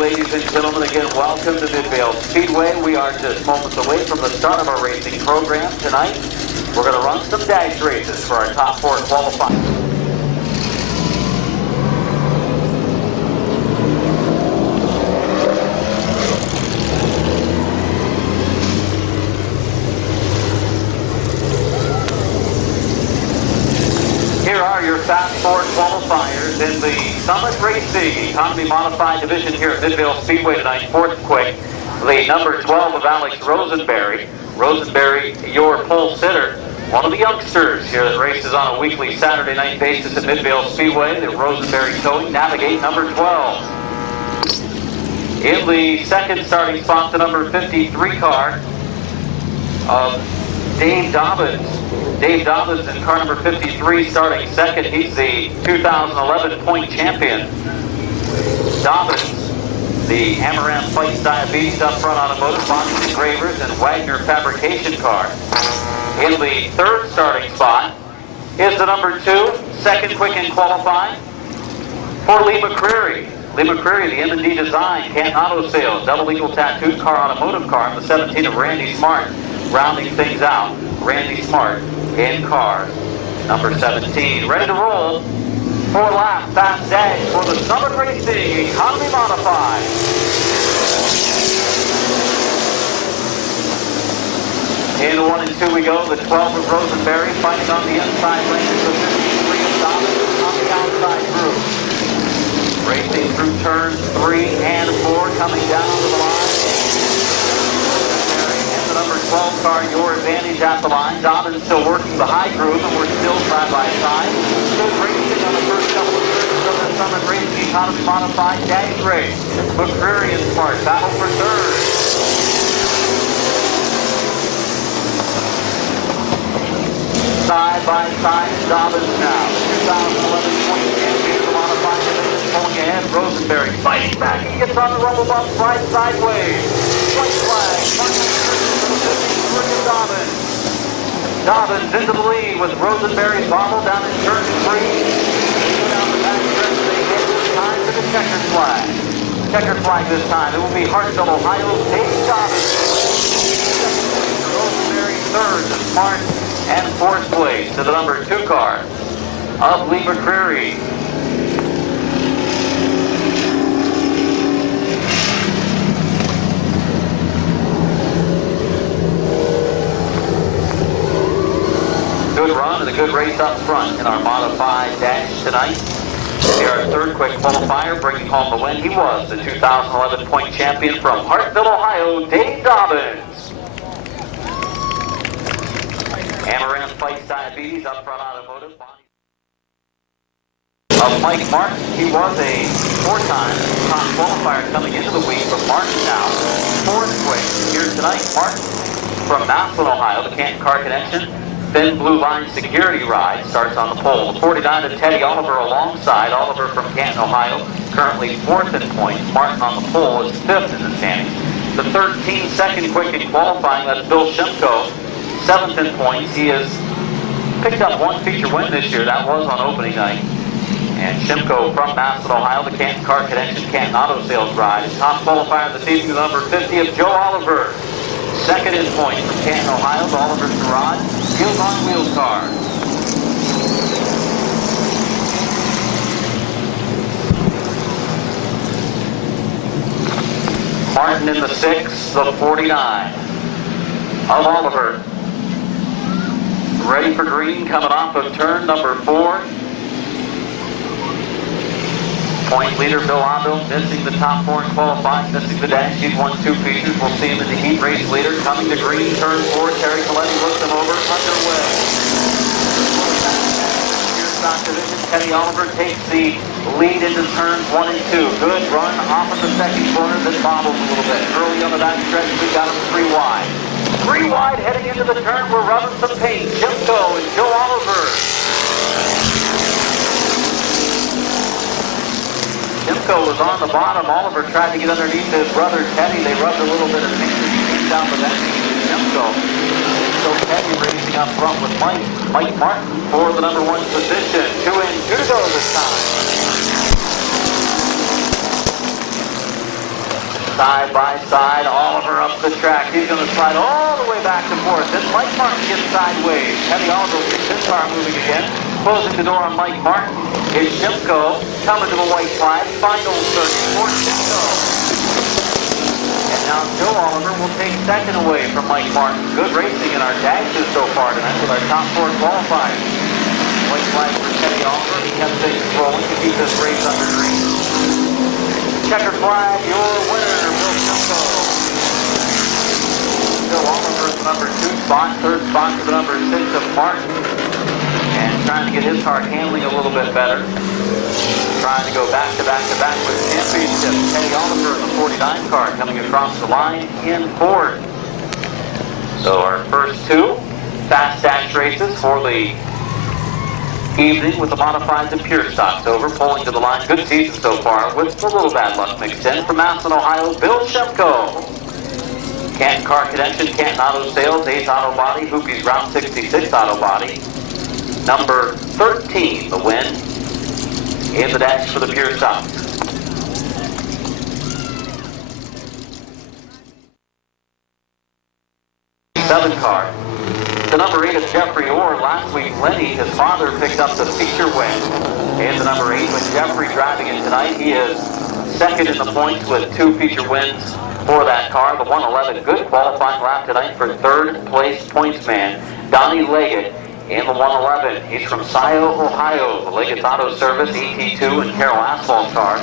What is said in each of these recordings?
ladies and gentlemen. Again, welcome to Midvale Speedway. We are just moments away from the start of our racing program tonight. We're going to run some dash races for our top 4 qualifiers. Here are your Fast 4 qualifiers in the Summit Racing Economy Modified Division here at Midvale Speedway tonight. Fourth quick, the number 12 of Alex Rosenberry. Rosenberry, your pole sitter, one of the youngsters here that races on a weekly Saturday night basis at Midvale Speedway. The Rosenberry towing, navigate number 12. In the second starting spot, the number 53 car of Dave Dobbins. Dave Dobbins in car number 53 starting second. He's the 2011 point champion. Dobbins, the Amaranth Fights Diabetes Up Front Automotive, Bonding Engravers, and Wagner Fabrication car. In the third starting spot is the number 2, second quick in qualifying for Lee McCreary. Lee McCreary, the M&D Design, Canton Auto Sales, double eagle tattooed car automotive car, and the 17 of Randy Smart. Rounding things out, Randy Smart in car number 17. Ready to roll. 4-lap fast dash for the Summit Racing Economy Modified. In 1 and 2 we go. The 12 of Rosenberry fighting on the inside lane. The 53 of Dobbins on the outside group. Racing through turns 3 and 4, coming down to the line. The number 12 car, Your Advantage at the line. Dobbins still working the high groove, and we're still side by side. Good racing on the first couple of turns of the Summit Racing Economy Modified dash race. McCreary and Smart battle for third. Side by side, Dobbins now. The 2011 point champion of the Modified Division pulling ahead. Rosenberry fighting back. He gets on the rumble bump, slides sideways. White flag. Dobbins into the lead with Rosenberry's bobble down in turn 3. Down the back stretch, they get this time to the checkered flag. Checkered flag this time. It will be Hartsville, Ohio. Dave Dobbins. Rosenberry third to Smart, and fourth place to the number 2 car of Lee McCreary. Good run and a good race up front in our modified dash tonight. Here our third quick qualifier, bringing home the win. He was the 2011 point champion from Hartsville, Ohio, Dave Dobbins. Amaranth Fights Diabetes Up Front Automotive. Of Mike Martin, he was a 4-time top qualifier coming into the week, but Martin now fourth quick here tonight. Martin from Massillon, Ohio, the Canton Car Connection. Thin Blue Line Security Ride starts on the pole. The 49 of Teddy Oliver alongside. Oliver from Canton, Ohio, currently 4th in points. Martin on the pole is 5th in the standings. The 13-second quick in qualifying, that's Bill Shimko, 7th in points. He has picked up one feature win this year. That was on opening night. And Shimko from Massillon, Ohio, the Canton Car Connection, Canton Auto Sales Ride. Top qualifier this evening, the number 50 of Joe Oliver. Second in points from Canton, Ohio, to Oliver's Garage. Wheels on Wheels car. Martin in the 6, the 49 of Oliver. Ready for green, coming off of turn number 4. Point leader Bill Ondo missing the top 4 in qualifying, missing the dash. He's won 2 features. We'll see him in the heat race leader. Coming to green, turn 4. Terry Coletti looks him over, underway. Here's stock division. Teddy Oliver takes the lead into turns 1 and 2. Good run off of the second corner, then bobbles a little bit. Early on the back stretch, we got him 3 wide. 3 wide heading into the turn. We're rubbing some paint. Shimko and Joe Oliver. Shimko was on the bottom. Oliver tried to get underneath his brother Teddy. They rubbed a little bit of paint. He came down the bench. Shimko. So Teddy racing up front with Mike Martin for the number 1 position. 2 in, 2 to go this time. Side by side, Oliver up the track. He's going to slide all the way back and forth. Then Mike Martin gets sideways. Teddy Oliver gets his car moving again. Closing the door on Mike Martin is Shimko coming to the white flag. Final circuit for Shimko. And now Joe Oliver will take second away from Mike Martin. Good racing in our dashes so far tonight with our top 4 qualifiers. White flag for Teddy Oliver. He kept things rolling to keep this race under green. Checker flag, your winner, Will Shimko. Joe Oliver is the number 2 spot. Third spot to the number 6 of Martin. And trying to get his car handling a little bit better. Trying to go back to back to back with championship. Teddy Oliver in the 49 car coming across the line in fourth. So our first 2 fast dash races for the evening with the modifieds and pure stocks over. Pulling to the line. Good season so far with a little bad luck mixed in. From Aspen, Ohio, Bill Shimko. Canton Car Connection, Canton Auto Sales, Ace Auto Body, Hoopie's Route 66 Auto Body. Number 13, the win in the dash for the pure stocks. Seven car. The number 8 is Jeffrey Orr. Last week, Lenny, his father, picked up the feature win. And the number 8 with Jeffrey driving it tonight. He is second in the points with 2 feature wins for that car. The 111, good qualifying lap tonight for third place points man, Donnie Leggett in the 111. He's from Scio, Ohio. The Leggett's Auto Service, ET2 and Carroll Asphalt car.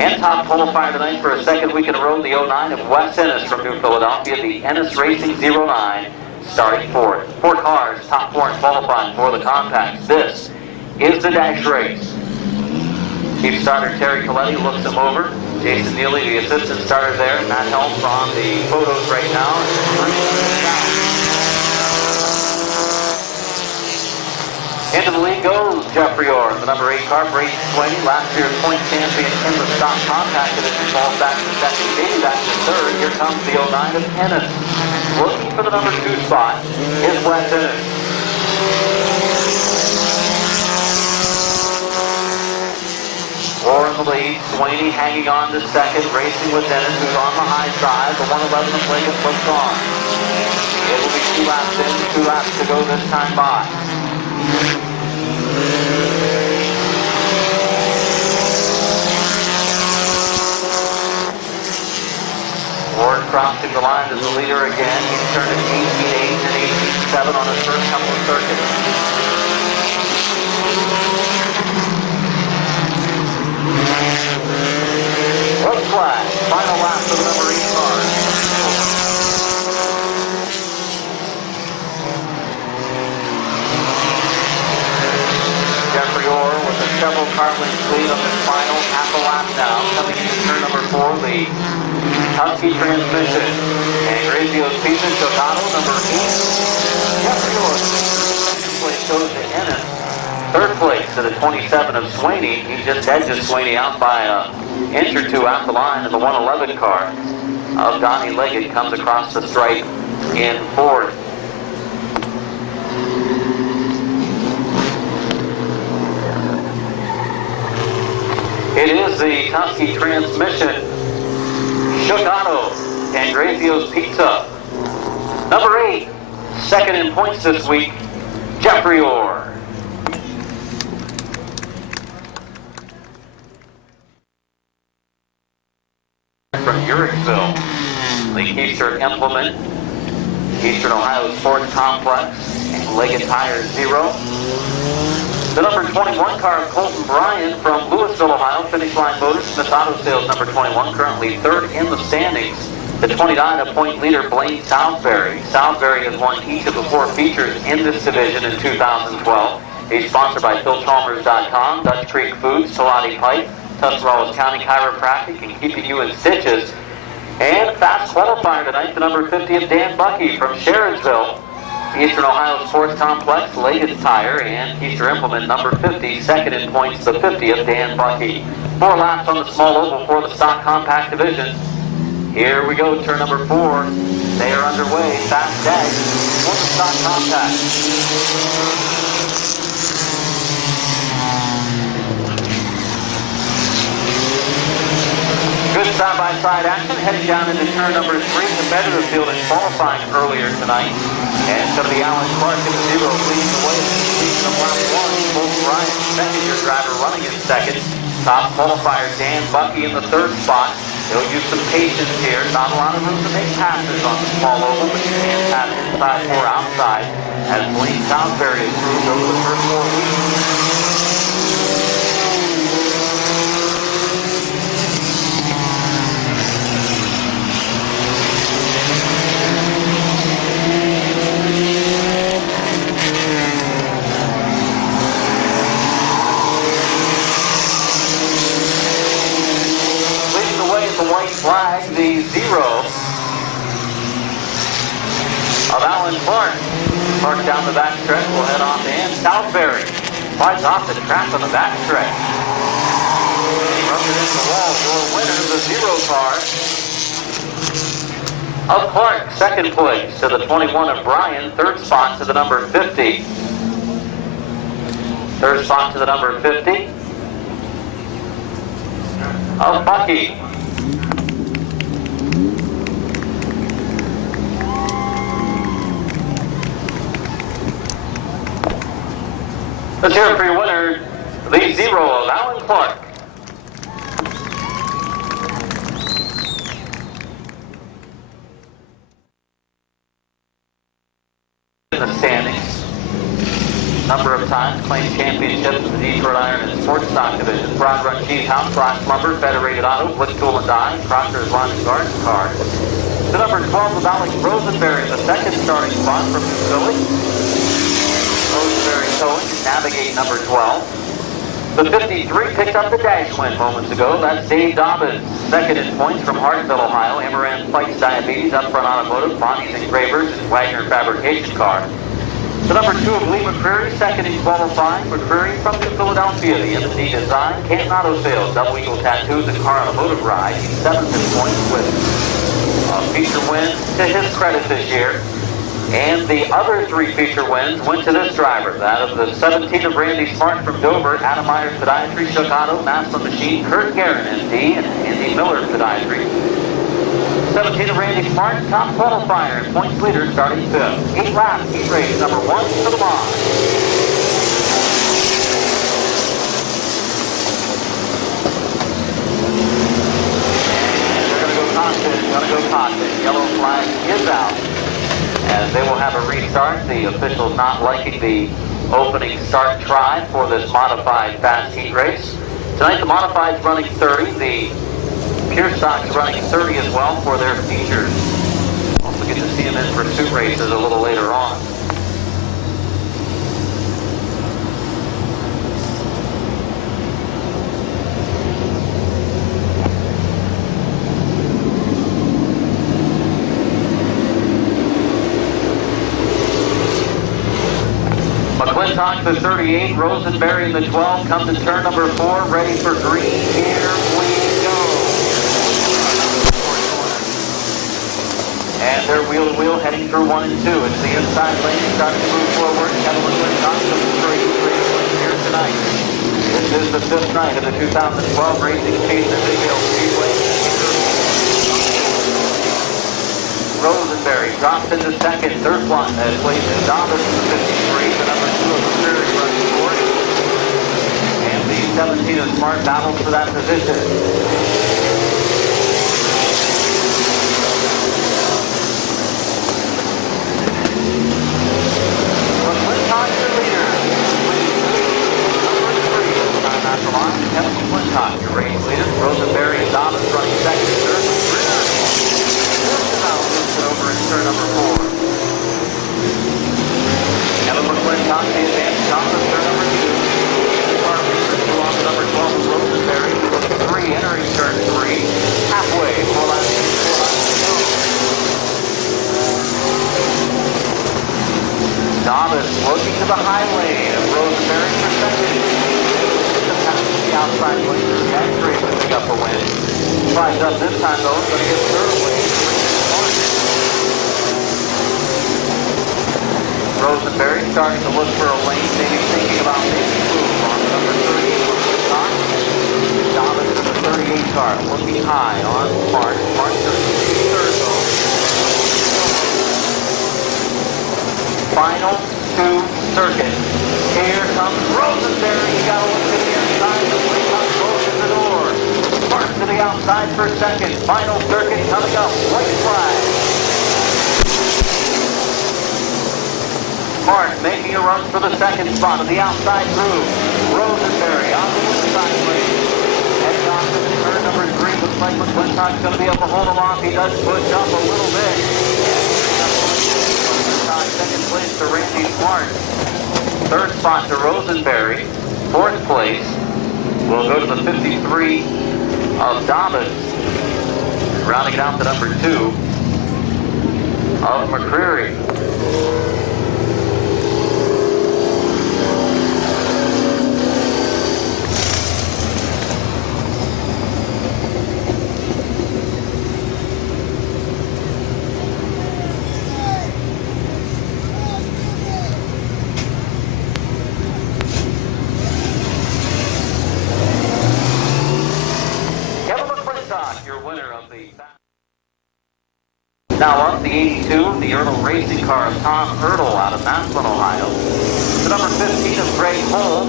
And top qualifier tonight for a second week in a row, the 09 of Wes Ennis from New Philadelphia, the Ennis Racing 09. Starting fourth. 4 cars, top 4 in qualifying for the compacts. This is the dash race. Chief starter Terry Coletti looks him over. Jason Neely, the assistant starter there. Matt Helms on the photos right now. Into the lead goes Jeffrey Orr, the number 8 car, Brayden Swaney, last year's point champion in the stock compact division, falls back to second, Katie back to third. Here comes the 09 of Ennis. Looking for the number 2 spot is Wes Ennis. Orr in the lead, Swaney hanging on to second, racing with Ennis, who's on the high side. The 111 of Lincoln looks on. It will be 2 laps in, 2 laps to go this time by. Ward crossing the line as the leader again. He's turned at 18.8 and 18.7 on his first couple of circuits. Red flag, final lap for the number 8 car. Jeffrey Orr with a several car length lead on this final half a lap now. Coming into turn number 4, the Husky transmission. And Grazio's Pizza Chocado, number 8. Jeffrey Orr. Second place goes to Ennis. Third place to the 27 of Swaney. He just edges Swaney out by an inch or 2 out the line. And the 111 car of Donnie Leggett comes across the stripe in fourth. It is the Husky transmission, Chocado and Grazio's Pizza. Number 8, second in points this week, Jeffrey Orr. From Uricksville, the Eastern Implement, Eastern Ohio Sports Complex, and Leggett Tire 0. The number 21 car of Colton Bryan from Louisville, Ohio, Finish Line Motors, Smith Auto Sales number 21, currently third in the standings. The 29 of point leader Blaine Southbury. Southbury has won each of the 4 features in this division in 2012. He's sponsored by PhilChalmers.com, Dutch Creek Foods, Talati Pipe, Tuscarawas County Chiropractic, and Keeping You in Stitches. And fast qualifier tonight, the number 50 of Dan Bucky from Sheridsville. Eastern Ohio Sports Complex, Leggett's Tire, and Eastern Implement, number 50, second in points, the 50 of Dan Bucky. 4 laps on the small oval for the stock compact division. Here we go, turn number 4. They are underway, fast dash for the stock compact. Good side-by-side action, heading down into turn number 3, competitive field in qualifying earlier tonight. And some of the Alan Clark in the zero leading the way from lap 1. Both Ryan, second-year driver, running in second. Top qualifier Dan Bucky in the third spot. He'll use some patience here. Not a lot of room to make passes on the small oval, but you can pass inside or outside as Blaine Salisbury is proved over the first 4 weeks. White flag, the zero of Alan Clark. Clark down the back stretch will head off to Ann Salisbury. Slides off the track on the back stretch. And he runs it into the wall. Your winner, the zero car of Clark. Second place to the 21 of Bryan. Third spot to the number 50. Third spot to the number 50 of Bucky. Let's hear it for your winner, the zero of Alan Clark. In the standings, number of times claimed championships in the Detroit Iron and Sports Stock Division. Broad Run Cheese House, Glass Lumber, Federated Auto, Blitz Tool and Die, Crockers Lawn and Garden Cars. The number 12 of Alex Rosenberry, the second starting spot from Philly. Rosenberry towing to navigate number 12. The 53 picked up the dash win moments ago. That's Dave Dobbins, second in points from Hartsville, Ohio. Amaranth Pikes Diabetes, Upfront Automotive, Bonnie's Engravers, and Wagner Fabrication Car. The number 2 of Lee McCreary, second in qualifying. McCreary from New Philadelphia, the M&D Design, Canton Auto Sales, Double Eagle Tattoos, and Car Automotive Ride. He's seventh in points with feature wins to his credit this year. And the other 3 feature wins went to this driver. That of the 17 of Randy Smart from Dover, Adam Myers Podiatry, Shook Auto, Massimo Machine, Kurt Guerin, MD, and Andy Miller Podiatry. 17 of Randy Smart, top qualifier and points leader starting 5th. 8 laps, heat race number 1 for the line. And they're going to go cockpit. Yellow flag is out. As they will have a restart. The officials not liking the opening start try for this modified fast heat race. Tonight the modified's running 30. The pure stock's running 30 as well for their features. Also get to see them in pursuit races a little later on. McClintock, the 38, Rosenberry in the 12, comes in turn number 4, ready for green. Here we go. And they're wheel-to-wheel heading through 1 and 2. It's the inside lane starting to move forward. Kevin McClintock comes through here tonight. This is the 5th night of the 2012 racing season at Midvale Speedway. Rosenberry drops into second, third plot as Layton Dobbins in the 53, the number 2 of the third running forward. And the 17 of Smart battles for that position. McClintock, your leader. Number 3, time after line. Kevin McClintock, your race leader. Rosenberry and Dobbins running second and third. Over in turn number 4. Kevin McClintock, the advanced top of turn number 2. Car leader, 2 on the number 12 of Rosenberry. 3 entering turn 3. Halfway, 4 laps to go. Dobbins looking to the high lane of Rosenberry for second. The outside lane to the X-ray to pick up a win. Tries up this time though, going to get third lane. Rosenberry starting to look for a lane, maybe thinking about making a move on the number 38. Dobbins in the 38. 8 car looking high on Mark. Mark goes to third zone. Final 2 circuit. Here comes Rosenberry. You got to look to the inside. The three comes close to the door. Mark to the outside for second. Final circuit coming up. White flag. Mark making a run for the second spot of the outside groove. Rosenberry on the inside lane. Heading off to turn number 3. Looks like McClintock's going to be able to hold him off. He does push up a little bit. Second place to Randy Smart. Third spot to Rosenberry. Fourth place will go to the 53 of Dobbins. Rounding it out to number 2 of McCreary. Your winner of the... Now up the 82, the Erdl racing car of Tom Erdl out of Massillon, Ohio. The number 15 of Greg Hull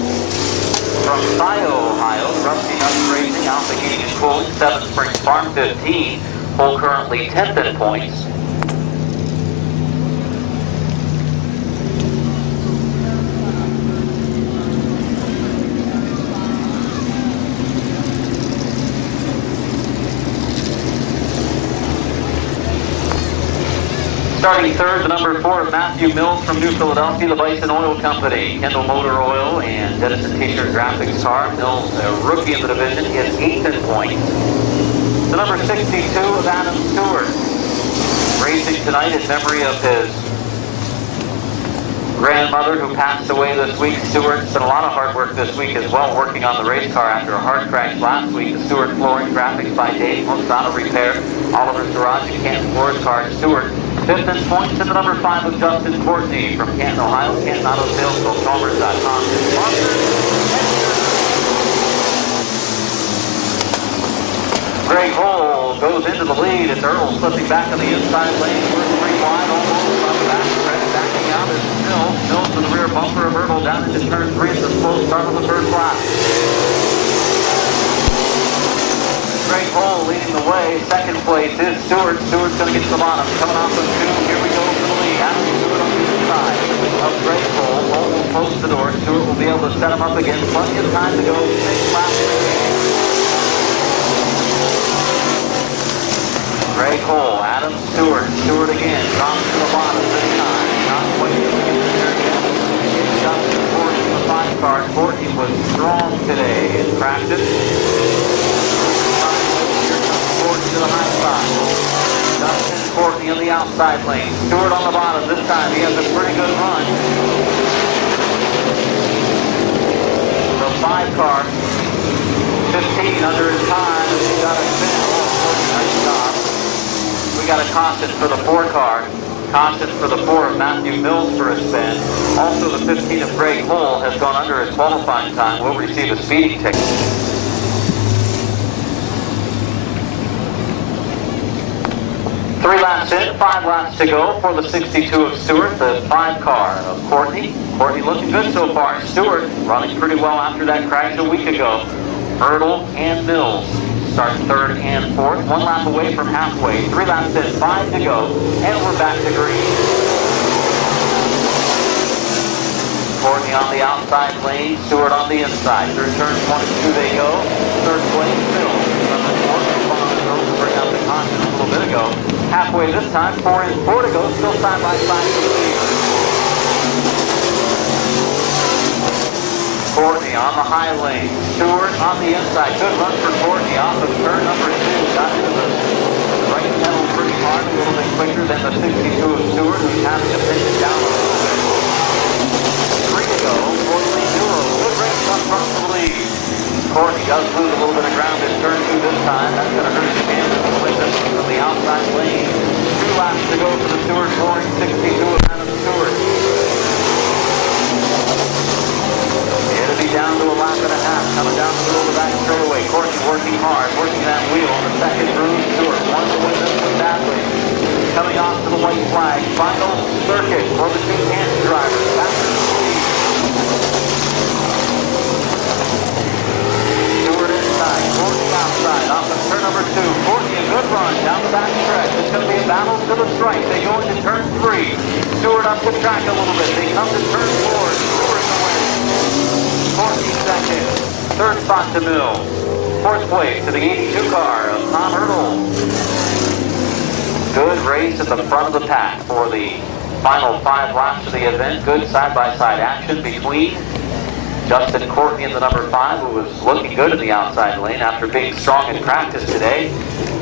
from Scio, Ohio. Rusty Nuts Racing, Alpha Heating and Cooling, 7 Springs Farm 15. Hull currently 10th in points. Starting third, the number 4 of Matthew Mills from New Philadelphia, the Bison Oil Company. Kendall Motor Oil and Denison T-shirt graphics car. Mills, a rookie in the division, he is 8th in points. The number 62 of Adam Stewart. Racing tonight in memory of his grandmother who passed away this week. Stewart's done a lot of hard work this week as well, working on the race car after a hard crash last week. The Stewart flooring graphics by Dave, most auto repair. Oliver's Garage and Canton Floors car. Stewart 5th in points to the number 5 of Justin Courtney from Canton, Ohio. Canton Auto Sales, Chalmers.com. Greg Hull goes into the lead. It's Earl slipping back on the inside lane. We're 3 wide, almost on the back stretch. Backing out is Mills. Mills to the rear bumper of Earl down into turn 3. It's a slow start on the first lap. Greg Hull leading the way. Second place is Stewart. Stewart's going to get to the bottom. Coming off of 2. Here we go for the lead. Adam Stewart on the inside of Greg Hull. Hull will close the door. Stewart will be able to set him up again. Plenty of time to go. 6 laps remaining. Greg Hull, Adam Stewart. Stewart again. Drops to the bottom this time. Not quite able to get there again. It's Justin Courtney in the 5 car. Courtney was strong today in practice. To the high side. Justin Courtney on the outside lane. Stewart on the bottom. This time he has a pretty good run. The 5 car. 15 under his time. He got a spin. Oh, nice job. We got a caution for the 4 car. Caution for the 4 of Matthew Mills for a spin. Also the 15 of Greg Hull has gone under his qualifying time. Will receive a speeding ticket. 3 laps in, 5 laps to go for the 62 of Stewart, the 5 car of Courtney. Courtney looking good so far. Stewart running pretty well after that crash a week ago. Erdl and Mills start 3rd and 4th. 1 lap away from halfway. 3 laps in, 5 to go, and we're back to green. Courtney on the outside lane, Stewart on the inside. Through turn 1 and 2 they go. 3rd place, Mills. From the 4th, to bring out the caution a little bit ago. Halfway this time, 4 and 4 to go, still side by side for the lead. Courtney on the high lane, Stewart on the inside. Good run for Courtney off of turn number 2. Got into the right pedal pretty hard, a little bit quicker than the 62 of Stewart, who's having to pinch it down a little bit. 3 to go, Courtney duo. Good race up front for the lead. Courtney does lose a little bit of ground in turn 2 this time. That's going to hurt his chances a little bit. This one from the outside lane. 2 laps to go for the Stewart scoring 62 of Adam Stewart. It'll be down to a lap and a half. Coming down the middle of the back straightaway. Courtney working hard, working that wheel on the second groove. Stewart won the win this one badly. Coming off to the white flag. Final circuit for the two Canton drivers. Back to the lead. Stewart inside, Courtney outside, off of turn number 2. Courtney, a good run down the back stretch. It's going to be a battle to the stripe. They go into turn 3. Stewart up the track a little bit. They come to turn 4. Stewart away. Courtney second. Third spot to Mill. Fourth place to the 82 car of Tom Hurdle. Good race at the front of the pack for the final 5 laps of the event. Good side-by-side action between Justin Courtney in the number 5, who was looking good in the outside lane after being strong in practice today.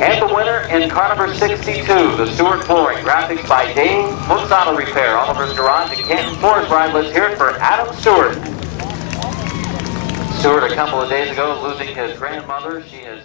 And the winner in car number 62, the Stewart Flooring. Graphics by Dave Mooks Auto Repair, Oliver's Garage and Canton Floors Ride. Let's hear it for Adam Stewart. Stewart, a couple of days ago, losing his grandmother. She is...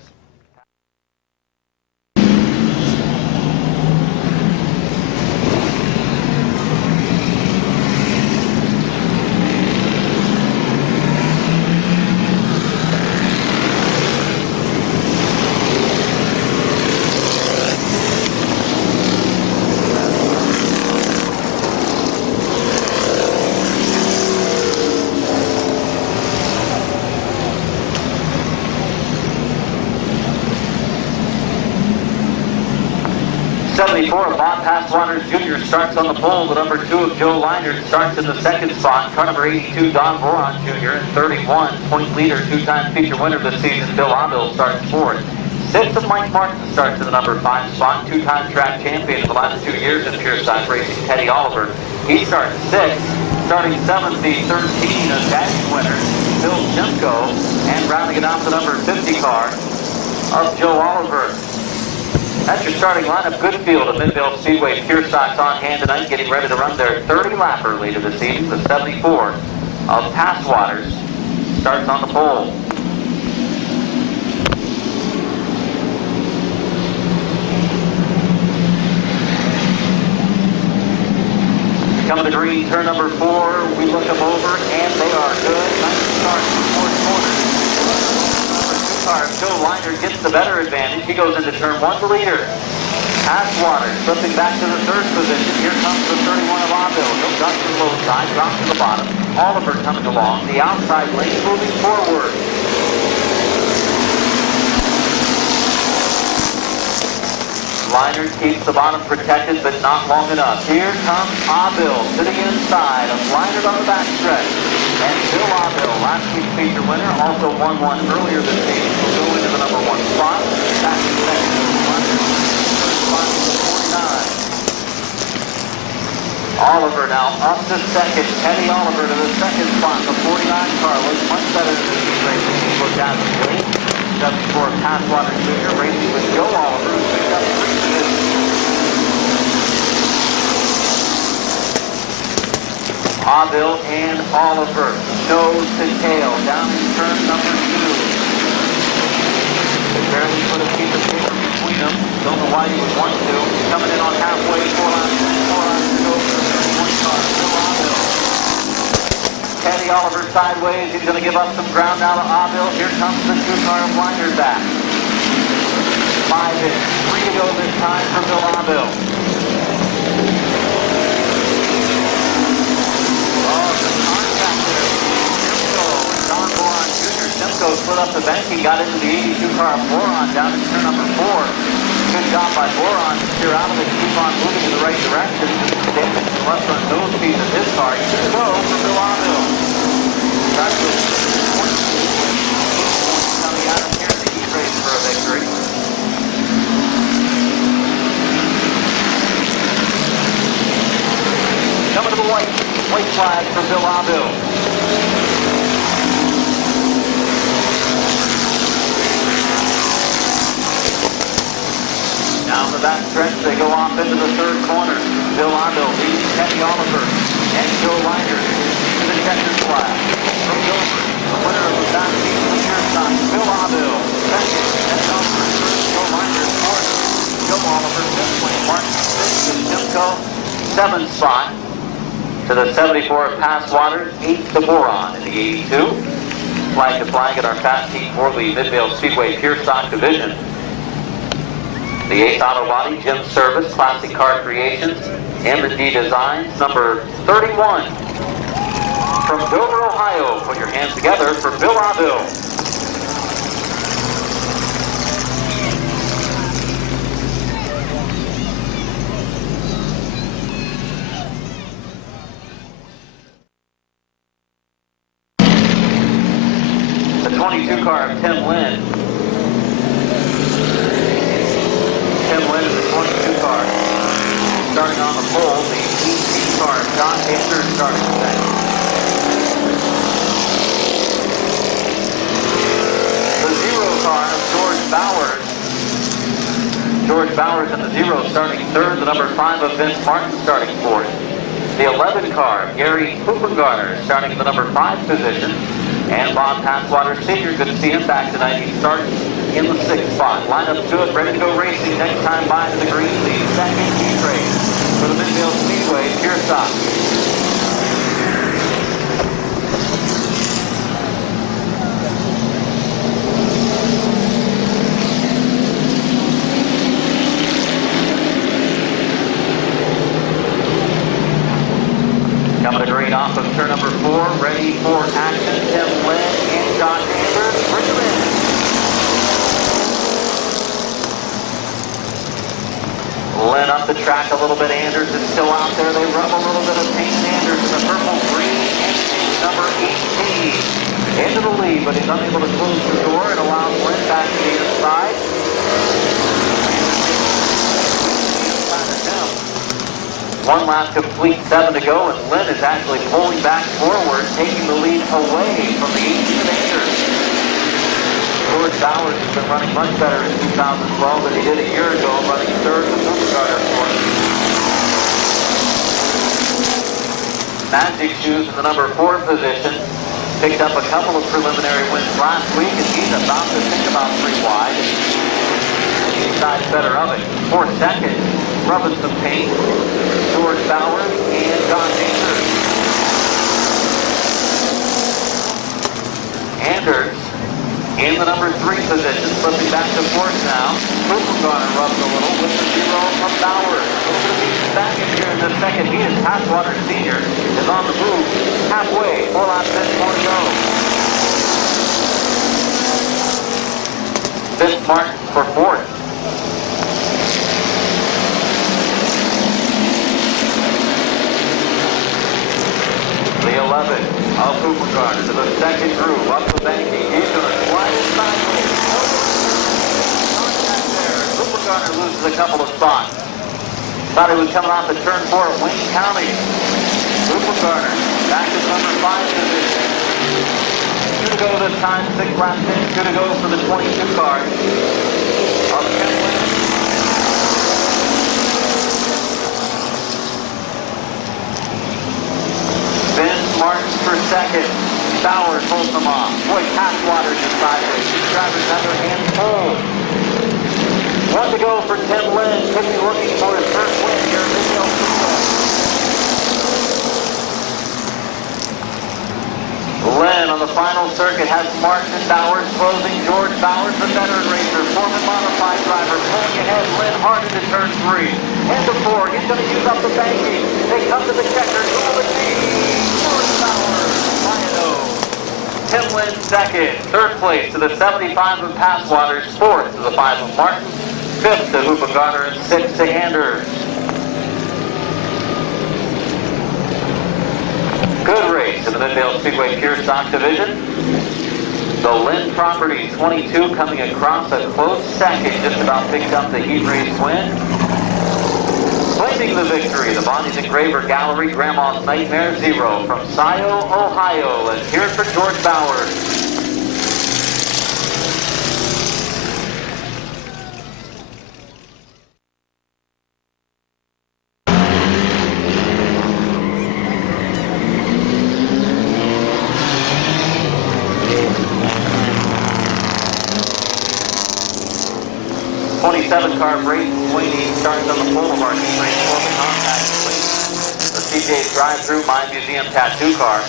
of Bob Passwater Jr. starts on the pole. The number 2 of Joe Leinert starts in the second spot. Car number 82, Don Boron Jr. And 31, point leader, 2-time feature winner this season, Bill Aville starts 4th. 6th of Mike Martin starts in the number 5 spot. 2-time track champion in the last 2 years in pure side racing, Teddy Oliver. He starts 6th. Starting 7th, the 13 of Dash winner, Bill Shimko. And rounding it out the number 50 car of Joe Oliver. That's your starting lineup. Good field of Midvale Speedway Pure Stocks on hand tonight, getting ready to run their 30-lapper later this evening. The 74 of Passwaters starts on the pole. Come to the green, turn number 4. We look them over, and they are good. Nice start in the fourth corner. Joe Leinert gets the better advantage. He goes into turn 1, the leader. Passwater slipping back to the 3rd position. Here comes the 31 of Aville. He'll duck to the low side, drop to the bottom. Oliver coming along. The outside lane moving forward. Leinert keeps the bottom protected, but not long enough. Here comes Aville to the inside of Leinert on the backstretch. And Bill Aville, last week's feature winner, also won one earlier this season. Will go into the number 1 spot. Back to second to Leinert. Third spot to the 49. Oliver now up to second. Teddy Oliver to the second spot. The 49 car looks much better than the team racing. He looked out of the gate. 74 Passwater Jr. racing with Joe Oliver, who picked up 3 positions. Aville and Oliver, nose to tail, down in turn number 2. They barely put a piece of paper between them. Don't know why he would want to. Coming in on halfway, 4 laps to go for the 31 car. Bill Aville. Teddy Oliver sideways. He's going to give up some ground now to Aville. Here comes the 2 car of Leinert back. 5 in, 3 to go this time for Bill Aville. Don Boron Jr. Simcoe split up the bank. He got into the 82 car of Boron down in turn number 4. Good job by Boron to steer out of it, keep on moving in the right direction. Damage to left front nose piece of his car. 2 to go for Bill Aville. Tries to points coming out of here in the heat race for a victory. Coming to the white flag for Bill Aville. Down the back stretch, they go off into the 3rd corner. Bill Aville leading Teddy Oliver and Joe Leinert to the checkered flag. From Dover, the winner of the last season of Pure Stocks, Bill Aville. Second, Teddy Oliver. Joe Leinert, 4th. Joe Oliver, 5th. Wayne Martin, 6th. And Simcoe, 7th spot to the 74 of Passwater, 8th to Boron in the 82. flag to flag at our fast heat for the Midvale Speedway Pure Stock Division. The Ace Auto Body, Jim Service, Classic Car Creations, M&D Designs, number 31. From Dover, Ohio, put your hands together for Bill Aville. The 22 car of Tim Lynn. Tim Lynn is the 22 car. Starting on the pole, the 18 car, John Taylor starting second. The 0 car of George Bowers. George Bowers in the 0 starting third. The number 5 of Vince Martin starting fourth. The 11 car, Gary Hoopengarner, starting in the number 5 position. And Bob Passwater Sr., good to see him back tonight. He starts in the 6th spot. Lineup's good, ready to go racing. Next time by to the green, the second heat race for the Midvale Speedway Pure Stock. Coming to green off of turn number 4, ready for action. Tim Lynn and John Anders, bring them in. Lynn up the track a little bit. Anders is still out there. They rub a little bit of paint. Anders in the purple, green, and pink, number 18. Into the lead, but he's unable to close the door and allows Lynn back to the inside. One lap complete, 7 to go, and Lynn is actually pulling back forward, taking the lead away from the 18 of Anders. George Bowers has been running much better in 2012 than he did a year ago, running third with Hoopengarner for him. Magic Shoes in the number 4 position. Picked up a couple of preliminary wins last week, and he's about to think about 3 wide. He decides better of it. For second, rubbing some paint, George Bowers and John Anders. Anders in the number 3 position, flipping back to 4th now. Hoopengarner rubs a little with the 0 from Bowers. A little bit of heat back in here in the second heat as Passwater Sr. is on the move halfway. 4 laps in, 4 to go. Vince Martin for 4th. The 11 of Hoopengarner to the second groove, up the banking. He's going to slide it sideways. Contact there. Hoopengarner loses a couple of spots. Thought he was coming off the turn 4 at Wayne County. Hoopengarner back to number 5 position. 2 to go this time, 6 laps in. 2 to go for the 22 car of Tim Lynn. Vince Martin for second. Bowers holds them off. Boy, Passwater just sideways. These drivers have their hands full. 1 to go for Tim Lynn. Could be looking for his first win here in Midvale Speedway. Lynn on the final circuit has Martin and Bowers closing. George Bowers, the veteran racer, Foreman modified driver, pulling ahead. Lynn hard into turn 3. And to 4. He's going to use up the banking. They come to the checkers. Who will it be? Tim Lynn second, 3rd place to the 75 of Passwater, 4th to the 5 of Martin, 5th to Hoopengarner, and 6th to Anders. Good race in the Midvale Speedway Pure Stock Division. The Lynn Properties 22 coming across a close second, just about picked up the heat race win. Claiming the victory, the Bonnie's Engraver Gallery, Grandma's Nightmare 0 from Scio, Ohio. Let's hear it for George Bowers. 27 car Brayton Sweeney starts on the pole of our heat race for the contact fleet. The CJ's drive-through Mine Museum tattoo car.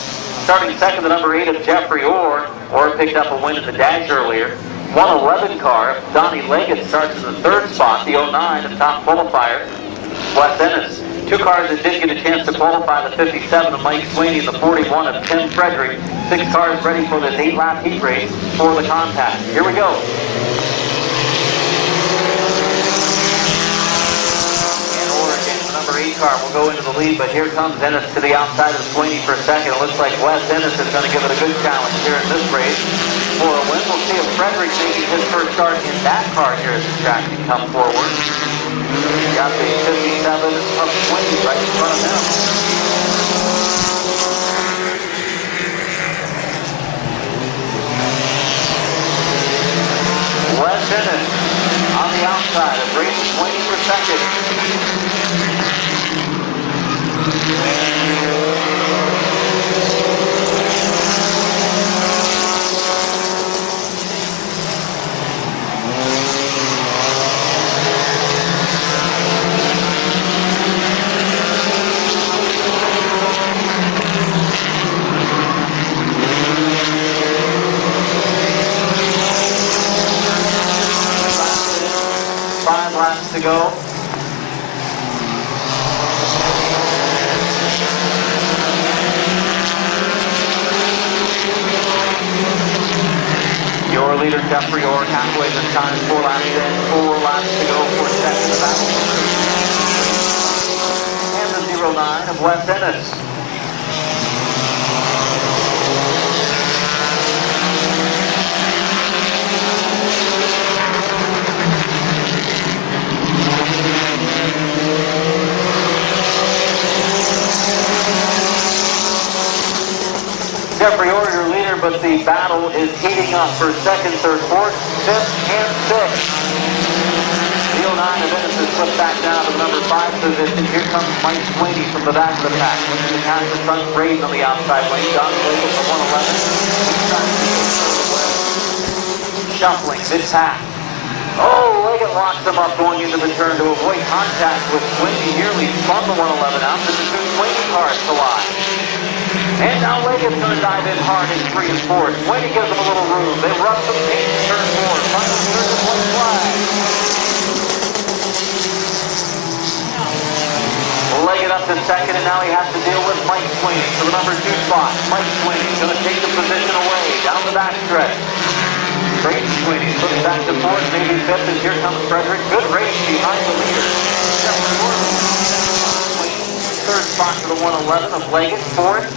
Starting second, the number 8 of Jeffrey Orr. Orr picked up a win in the dash earlier. 111 car, Donnie Leggett starts in the third spot. The 09 of top qualifier, Wes Ennis. 2 cars that did get a chance to qualify, the 57 of Mike Sweeney and the 41 of Tim Frederick. 6 cars ready for this 8-lap heat race for the compact. Here we go. And Oregon, the number 8 car will go into the lead, but here comes Ennis to the outside of Sweeney for a second. It looks like Wes Ennis is going to give it a good challenge here in this race for a win. We'll see if Frederick making his first start in that car here at the track can come forward. Got the 57 of Sweeney right in front of him. Wes Ennis on the outside of Brayden Sweeney for second. To go. Your leader, Jeffrey Orr, halfway this time, 4 laps in, 4 laps to go for second of battle. And the 09 of Wes Ennis. Jeffrey Orr, your leader, but the battle is heating up for second, third, fourth, fifth, and sixth. The 09 of Ennis has slipped back down to the number 5 position. Here comes Mike Sweeney from the back of the pack. Looking to pass the front, Brayden on the outside lane. John Blake at the 111. Shuffling mid-pack. Oh, Leggett locks him up going into the turn to avoid contact with Sweeney. Nearly spun the 111 out. The 2 Sweeney cars collide. And now Leggett's going to dive in hard in 3 and 4. Sweeney gives them a little room. They run some paint in turn 4. Final turn to one flag. Leggett up to second, and now he has to deal with Mike Sweeney for the number 2 spot. Mike Sweeney going to take the position away down the backstretch. Brayden Sweeney slips back to 4th, maybe 5th, and here comes Frederick. Good race behind the leader. Third spot for the 111 of Leggett. 4th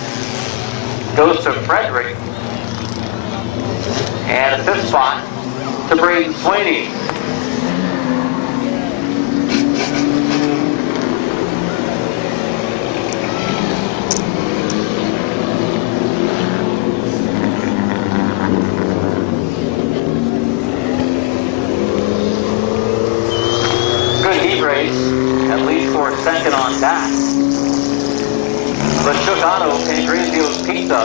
goes to Frederick. And a 5th spot to Brayden Sweeney. Good heat race, at least for second on back. Lachugano, Pangrazio's Pizza.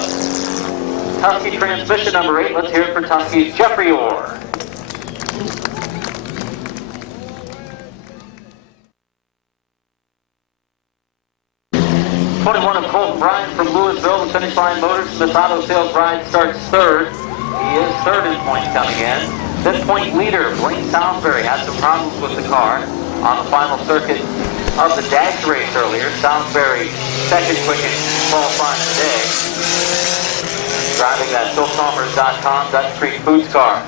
Tusky transmission number 8. Let's hear it for Tusky's Jeffrey Orr. '21 of Colton Bryant from Louisville, the Finish Line Motors. Smith Auto Sales ride starts 3rd. He is 3rd in points coming in. 5th point leader, Blaine Salisbury, had some problems with the car on the final circuit of the dash race earlier. Salisbury, second quickest qualifying today. Driving that PhilCommerce.com Dutch Creek Foods car.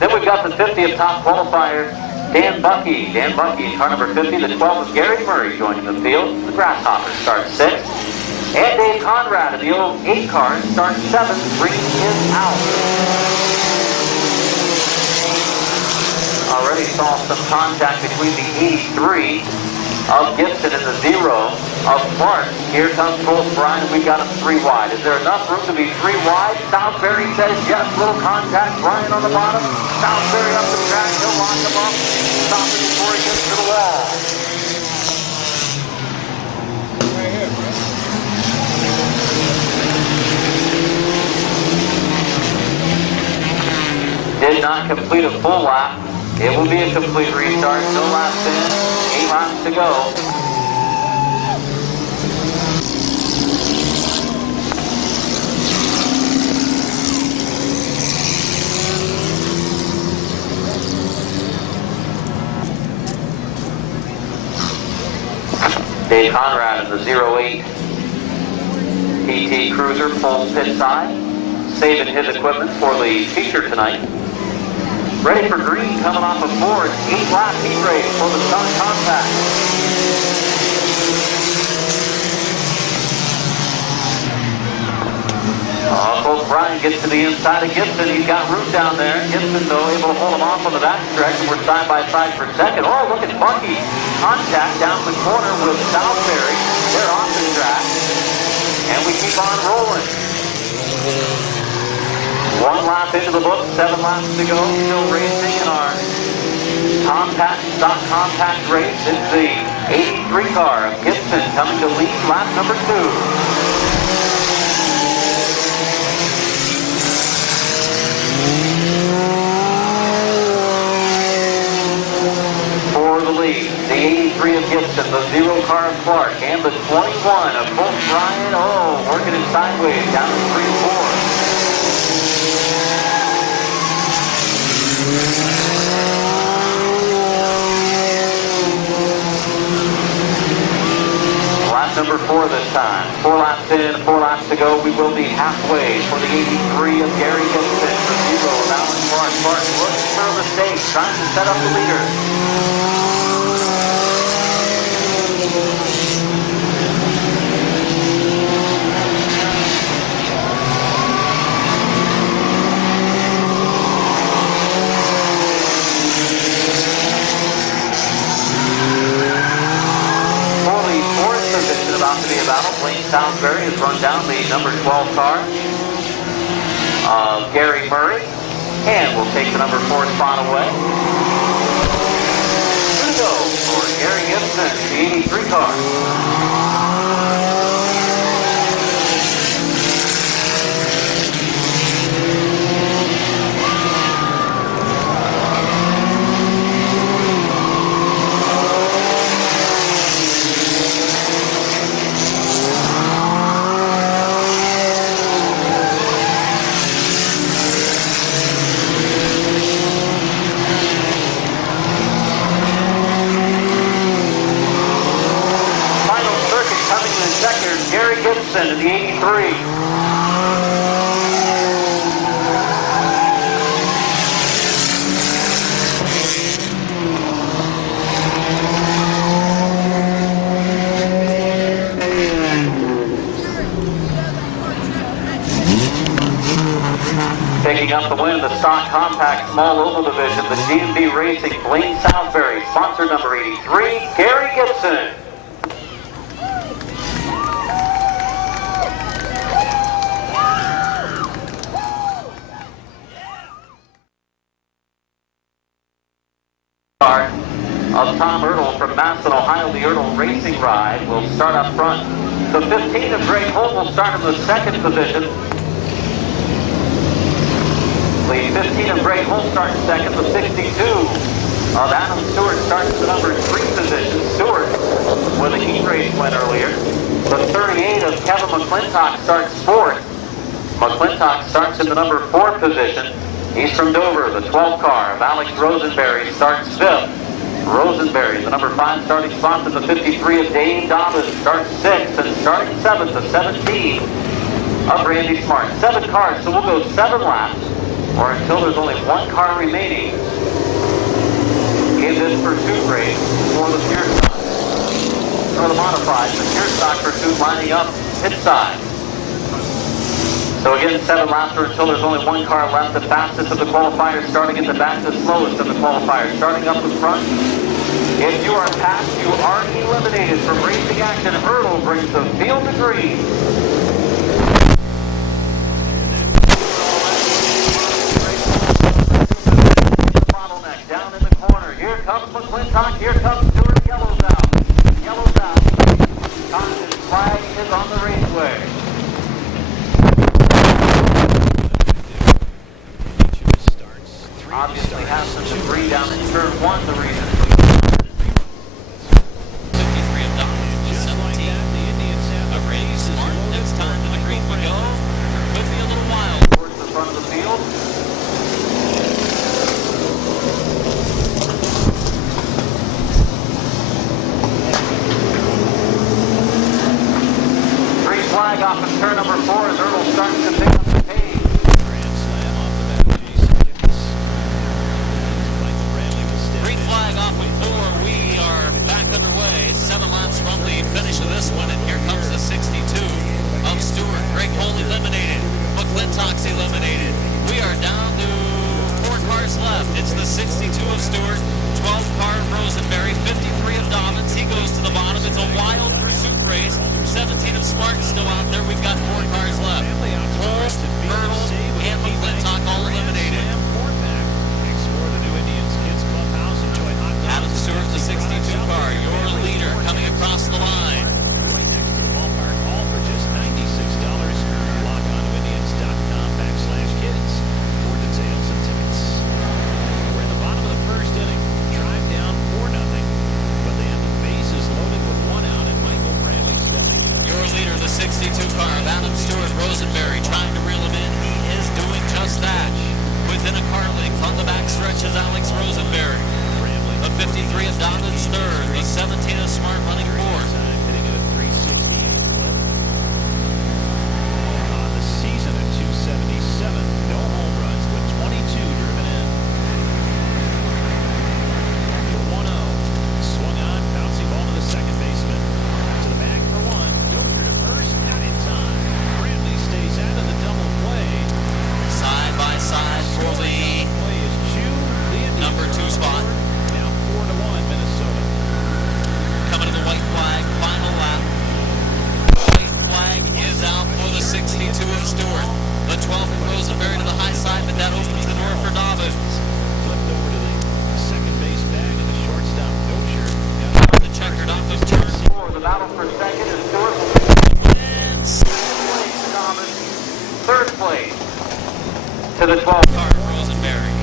Then we've got the 50 of top qualifier, Dan Bucky. Dan Bucky in car number 50. The 12 of Gary Murray joining the field. The Grasshopper starts 6th. And Dave Conrad in the 08 car starts 7th. Green is out. Already saw some contact between the 83 of Gibson and the 0 of Clark. Here comes Colton Bryant. We've got him 3 wide. Is there enough room to be 3 wide? Salisbury says yes. Little contact. Bryant on the bottom. Salisbury up the track. He'll lock him up. Stop it before he gets to the wall. Right here, bro. Did not complete a full lap. It will be a complete restart. No laps in. 8 laps to go. Conrad in the 08 PT Cruiser pulls pit side, saving his equipment for the feature tonight. Ready for green, coming off of board. 8-lap heat race for the Sun Compact. Both Brian gets to the inside of Gibson. He's got room down there. Gibson, though, able to hold him off on the back stretch, and we're side by side for second. Oh, look at Bucky. Contact down the corner with Southbury. They're off the track. And we keep on rolling. 1 lap into the book, 7 laps to go. Still racing in our stock compact race. It's the 83 car of Gibson coming to lead lap number 2. The 83 of Gibson, the 0 car of Clark, and the 21 of Bolt Bryant. Oh, working it sideways down to 3-4. Lap number 4 this time. 4 laps in, 4 laps to go. We will be halfway for the 83 of Gary Gibson. The 0 of Alan Clark. Clark looking for a mistake, trying to set up the leader. About to be a battle. Blaine Salisbury has run down the number 12 car of Gary Murray, and will take the number 4 spot away. Good to go for Gary Gibson, the 83 car. Gary Gibson in the 83. Taking up the win, the stock compact small oval division, the G&B Racing Blaine Salisbury, sponsor number 83, Gary Gibson. Of Tom Ertl from Madison, Ohio, the Ertl Racing Ride will start up front. The 15 of Greg Holt will start in the 2nd position. The 15 of Greg Holt starts 2nd. The 62 of Adam Stewart starts in the number 3 position. Stewart with a heat race win earlier. The 38 of Kevin McClintock starts 4th. McClintock starts in the number 4 position. He's from Dover. The 12 car of Alex Rosenberry starts 5th. Rosenberry, the number 5 starting spot, in the 53 of Dave Dobbins starts 6th, and starting 7th, the 17 of Randy Smart. 7 cars, so we'll go 7 laps, or until there's only 1 car remaining in this pursuit race for the pure stock, or the modified, the pure stock pursuit lining up pit side. So again, 7 laps, or until there's only 1 car left. The fastest of the qualifiers starting at the back, the slowest of the qualifiers starting up in front. If you are passed, you are eliminated from racing action. Ertl brings the field to green. Bottleneck down in the corner. Here comes McClintock. Here comes Stewart. Yellow's out. Yellow's out. Caution flag is on the raceway. Obviously has some debris down in turn 1, the reason. 53 of Donovan, 17. A race, Smart, it's time to the green we go. Could be a little while. Towards the front of the field. flag off of turn number 4 as Earl starts to pick up the pace. Grand slam off the bat of Jason Gibbs. Michael Bradley will step Green in. flag off of 4. We are back underway. 7 laps from the finish of this one, and here comes the 62 of Stewart. Greg Cole eliminated. McClintock's eliminated. We are down to 4 cars left. It's the 62 of Stewart, 12 car of Rosenberry, 53 of Dobbins. He goes to the bottom. It's a wild pursuit race. 17 of Smart still out there. We've got 4 cars left. Cole, Myrtle, and McClintock all eliminated. Explore the New Indians Kids Clubhouse. Enjoy hot dogs. Adam Stewart, the 62 car, your leader, coming across the line. Right next to the ballpark. All for just $96. Log on to Indians.com/kids for details and tickets. We're in the bottom of the first inning. Drive down 4-0. But they have the bases loaded with 1 out and Michael Bradley stepping in. Your leader, the 62 car of Adam Stewart, Rosenberry, trying to reel him in. He is doing just that. Within a car length on the back stretch is Alex Rosenberry. The 53 of Dobbins third. The 17 of Smart running fourth. Hitting at a 368 clip. On the season at 277. No home runs, but 22 driven in. The 1-0. Swung on, bouncing ball to the second baseman. To the bag for 1. Dozier to first, not in time. Bradley stays out of the double play. Side by side for the Play is Chu, the Indians number 2 spot. now 4-1 Minnesota. Coming to the white flag, final lap. The white flag is out for the 62 of Stewart. The 12 of Rosenberry to the high side, but that opens the door for Dobbins. Flipped over to the second base bag and the shortstop Dozier. The checkered off of turn 4, the battle for second is Stewart. wins. Place, Dobbins. Third place to the 12 Car of Rosenberry.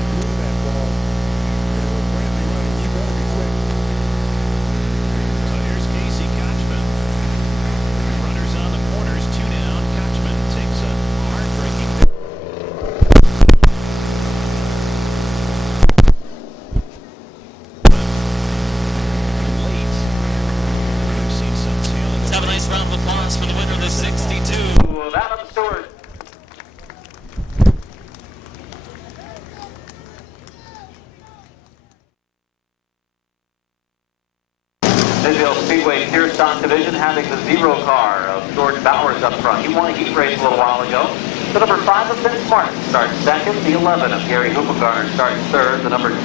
So here's Casey Kochman. Runners on the corners, 2 down. Kochman takes a heartbreaking late. We've seen some tail of Let's the have a nice round of applause for the winner of the 62. of Adam Stewart. Midvale Speedway Tier Stock Division having the 0 car of George Bowers up front. He won a heat race a little while ago. The number 5 of Ben Smart starts second. The 11 of Gary Hoopengarner starts third. The number 2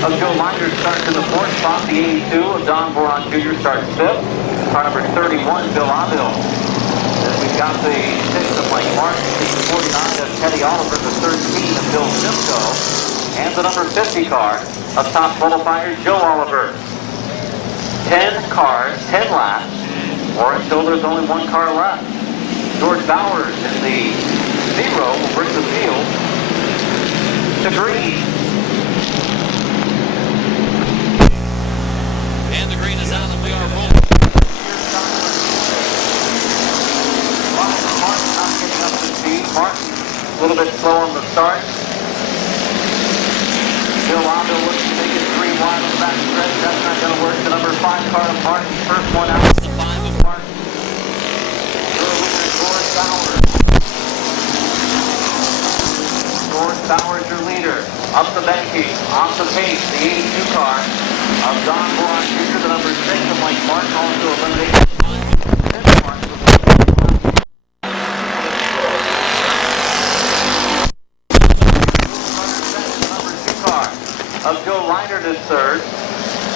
of Joe Linder starts in the 4th spot. The 82 of Don Boron Jr. starts 5th. Car number 31, Bill Aville. Then we've got the 6 of Mike Martin, the 49 of Teddy Oliver, the 13 of Bill Simcoe, and the number 50 car of top qualifier Joe Oliver. 10 cars, 10 laps, or until there's only 1 car left. George Bowers in the 0 will bring the field to green. And the green is out and we are rolling. Martin not getting up to speed. Martin a little bit slow on the start. Bill Aville looks to make it 3 wide on the back stretch. That's not going to work. The number 5 car of Martin, first one out. It's the 5 of Martin. Your leader, George Bowers. George Bowers, your leader. Up the banking, off the pace, the 82 car of Don Boron Jr., the number 6 of Mike Martin, also eliminated. Of Joe Leinert is third.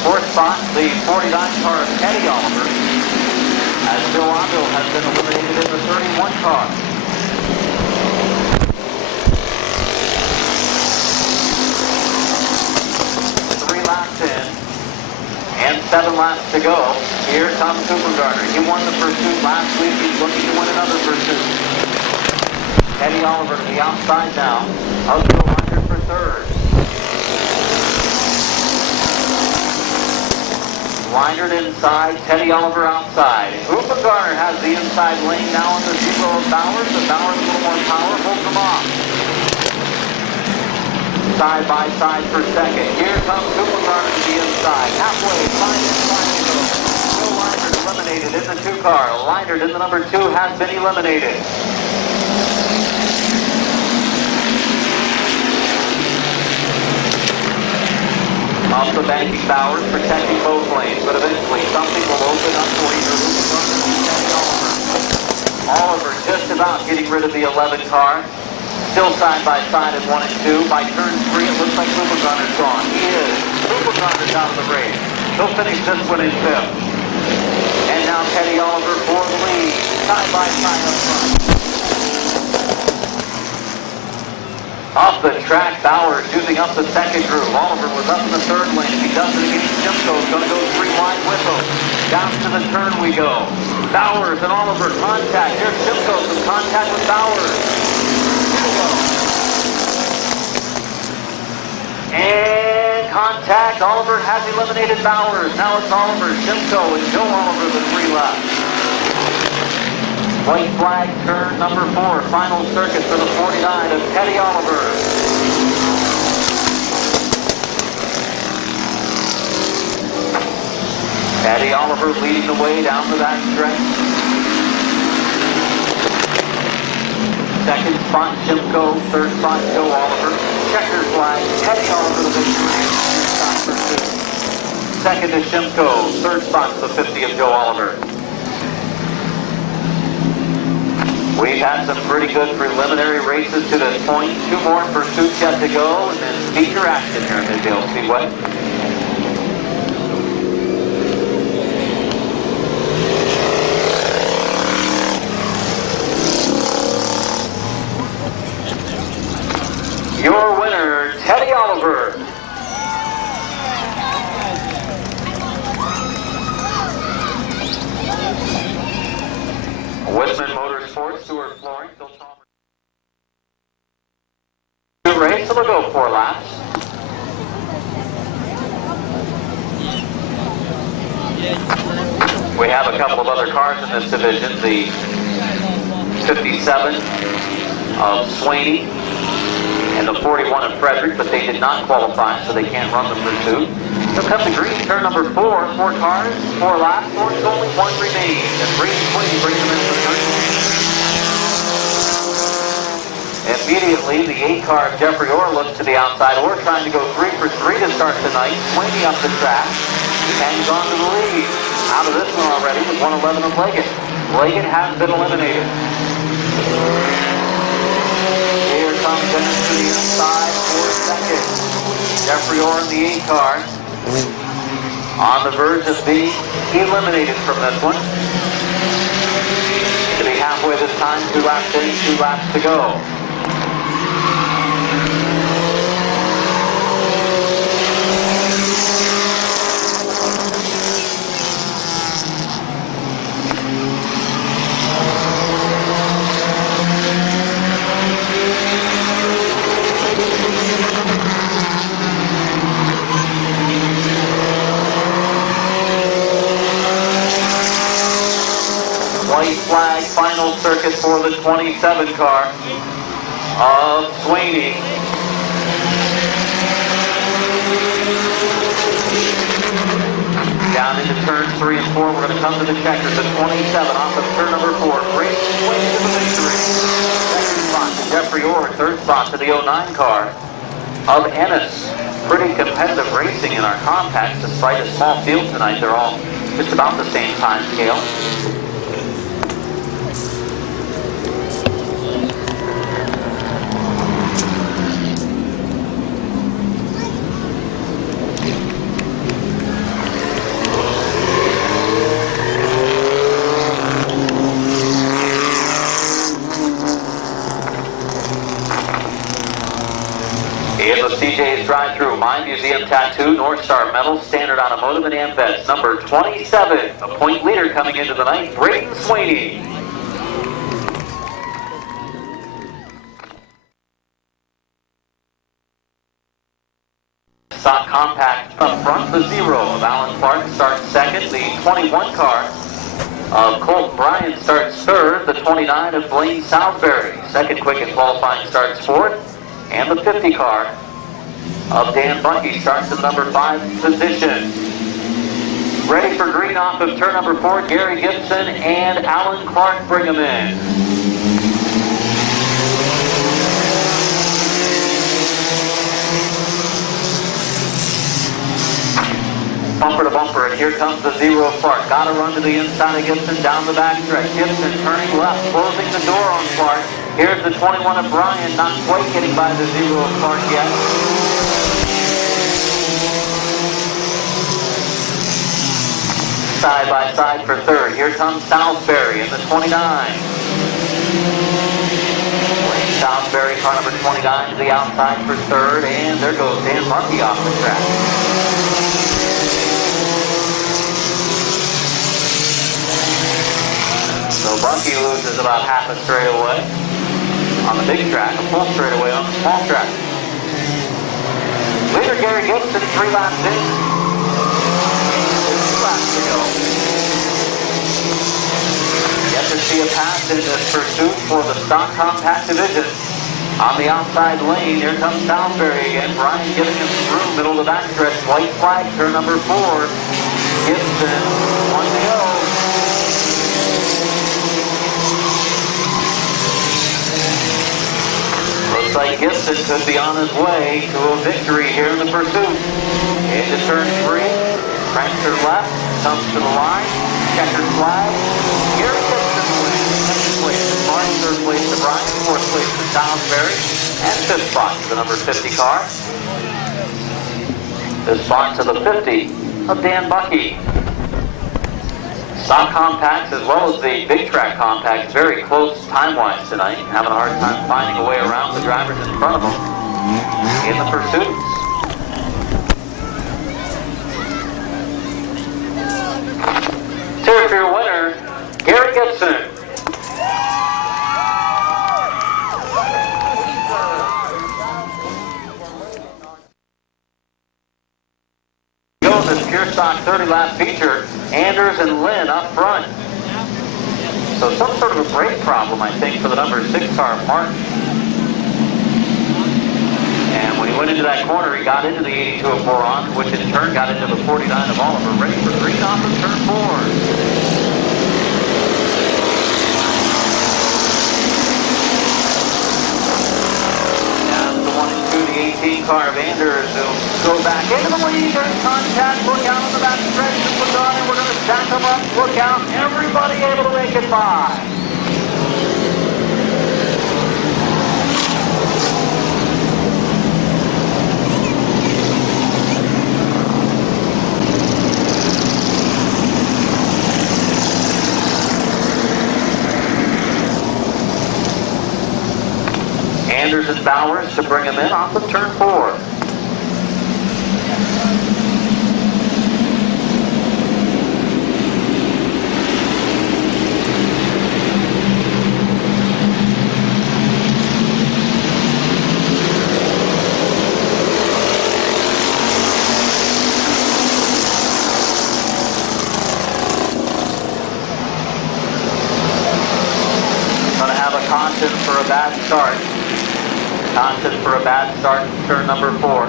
4th spot, the 49 car of Teddy Oliver, as Bill Aville has been eliminated in the 31 car. Three laps in, and 7 laps to go. Here comes Hoopengarner. He won the pursuit last week. He's looking to win another pursuit. Teddy Oliver to the outside now. Of Bill Leinert for third. Leinert inside, Teddy Oliver outside. Hoopengarner has the inside lane now on the 0 of Bowers, but Bowers a little more power, holds him off. Side by side for second. Here comes Hoopengarner to the inside. Halfway, 5 inside to go. Bill Leinert eliminated in the 2 car. Leinert in the number 2 has been eliminated. Off the banking Bowers, protecting both lanes, but eventually something will open up for either Oliver just about getting rid of the 11 car. Still side by side at 1 and 2. By turn 3, it looks like Lubergarner's gone. He is. Lubergarner's out of the race. He'll finish this one in 5th. And now Teddy Oliver for the lead. Side by side up front. Off the track, Bowers using up the 2nd groove. Oliver was up in the 3rd lane. If he does it against Simcoe, he's going to go 3 wide with him. Down to the turn we go. Bowers and Oliver contact. Here's Simcoe, some contact with Bowers. And contact. Oliver has eliminated Bowers. Now it's Oliver, Simcoe, and Joe Oliver, the 3 left. White flag turn number 4, final circuit for the 49 of Teddy Oliver. Teddy Oliver leading the way down to that stretch. 2nd spot, Simcoe. 3rd spot, Joe Oliver. Checkered flag, Teddy Oliver the victory. 2nd is Simcoe. 3rd spot for the 50 of Joe Oliver. We've had some pretty good preliminary races to this point. 2 more pursuits yet to go, and then feature action here in Midvale Speedway. Your winner, Teddy Oliver. Westman Motorsports, Stuart Flooring, Phil Chalmers. Good race, so we'll go 4 laps. We have a couple of other cars in this division, the 57 of Swaney and the 41 of Frederick, but they did not qualify, so they can't run the pursuit. Here comes the green, turn number 4, 4 cars, 4 laps, only 1 remains, and Green Swaney brings them into the turn. Immediately, the 8 car of Jeffrey Orr looks to the outside. Orr trying to go 3 for 3 to start tonight. Swaney up the track, hangs on to the lead. Out of this one already with 111 of Leggett. Leggett has been eliminated. Here comes Dennis to the inside for 2nd. Jeffrey Orr in the 8 car. On the verge of being eliminated from this one. To be halfway this time, 2 laps in, 2 laps to go. White flag, final circuit for the 27 car of Swaney. Down into turns 3 and 4, we're going to come to the checkers. The 27 off of turn number 4. Great Swaney to the victory. 2nd spot to Jeffrey Orr. 3rd spot to the 09 car of Ennis. Pretty competitive racing in our compacts, despite a small field tonight. They're all just about the same time scale. CJ's drive-through, My Museum Tattoo, North Star Metal, Standard Automotive, and Amvets. Number 27, a point leader coming into the night, Braden Swaney. Stock compact up front, the 0 of Alan Clark starts 2nd. The 21 car of Colt Bryan starts 3rd. The 29 of Blaine Southbury, 2nd quick and qualifying, starts 4th. And the 50 car of Dan Bunky starts in number 5 position. Ready for green off of turn number 4, Gary Gibson and Alan Clark bring them in. Bumper to bumper, and here comes the 0 of Clark. Got to run to the inside of Gibson, down the back stretch. Gibson turning left, closing the door on Clark. Here's the 21 of Bryan, not quite getting by the 0 of Clark yet. Side by side for third. Here comes Salisbury in the 29. Salisbury, car number 29 to the outside for third, and there goes Dan Markey off the track. So Bucky loses about half a straightaway on the big track, a full straightaway on the small track. Leader Gary Gibson, 3 laps in. 2 laps to go. Yet to see a pass in this pursuit for the stock compact division. On the outside lane, here comes Salisbury again. Bryan giving him some room, middle of the backstretch. White flag, turn number 4. Gibson, 1 to go. Looks like Gibson could be on his way to a victory here in the pursuit. Into turn 3, cranks her left, comes to the line, checkered flag. Gary Gibson wins. Second place to Mark, third place to Bryan, fourth place to Salisbury, and fifth spot to the number 50 car. This spot to the 50 of Dan Bucky. Stock compacts as well as the big track compacts very close time-wise tonight. Having a hard time finding a way around the drivers in front of them in the pursuits. Cheer for your winner, Gary Gibson. This pure stock 30-lap feature, Anders and Lynn up front. So some sort of a brake problem, I think, for the number 6 car, Martin. And when he went into that corner, he got into the 82 of Boron, which in turn got into the 49 of Oliver. Ready for green off of turn 4. The 18 car of Anders will go back into the lead. There's contact. Look out on the back stretch. Look on, and we're going to stack them up. Look out. Everybody able to make it by. Anders and Bowers to bring him in off of turn 4. Going to have a caution for a bad start. Caution for a bad start in turn number 4.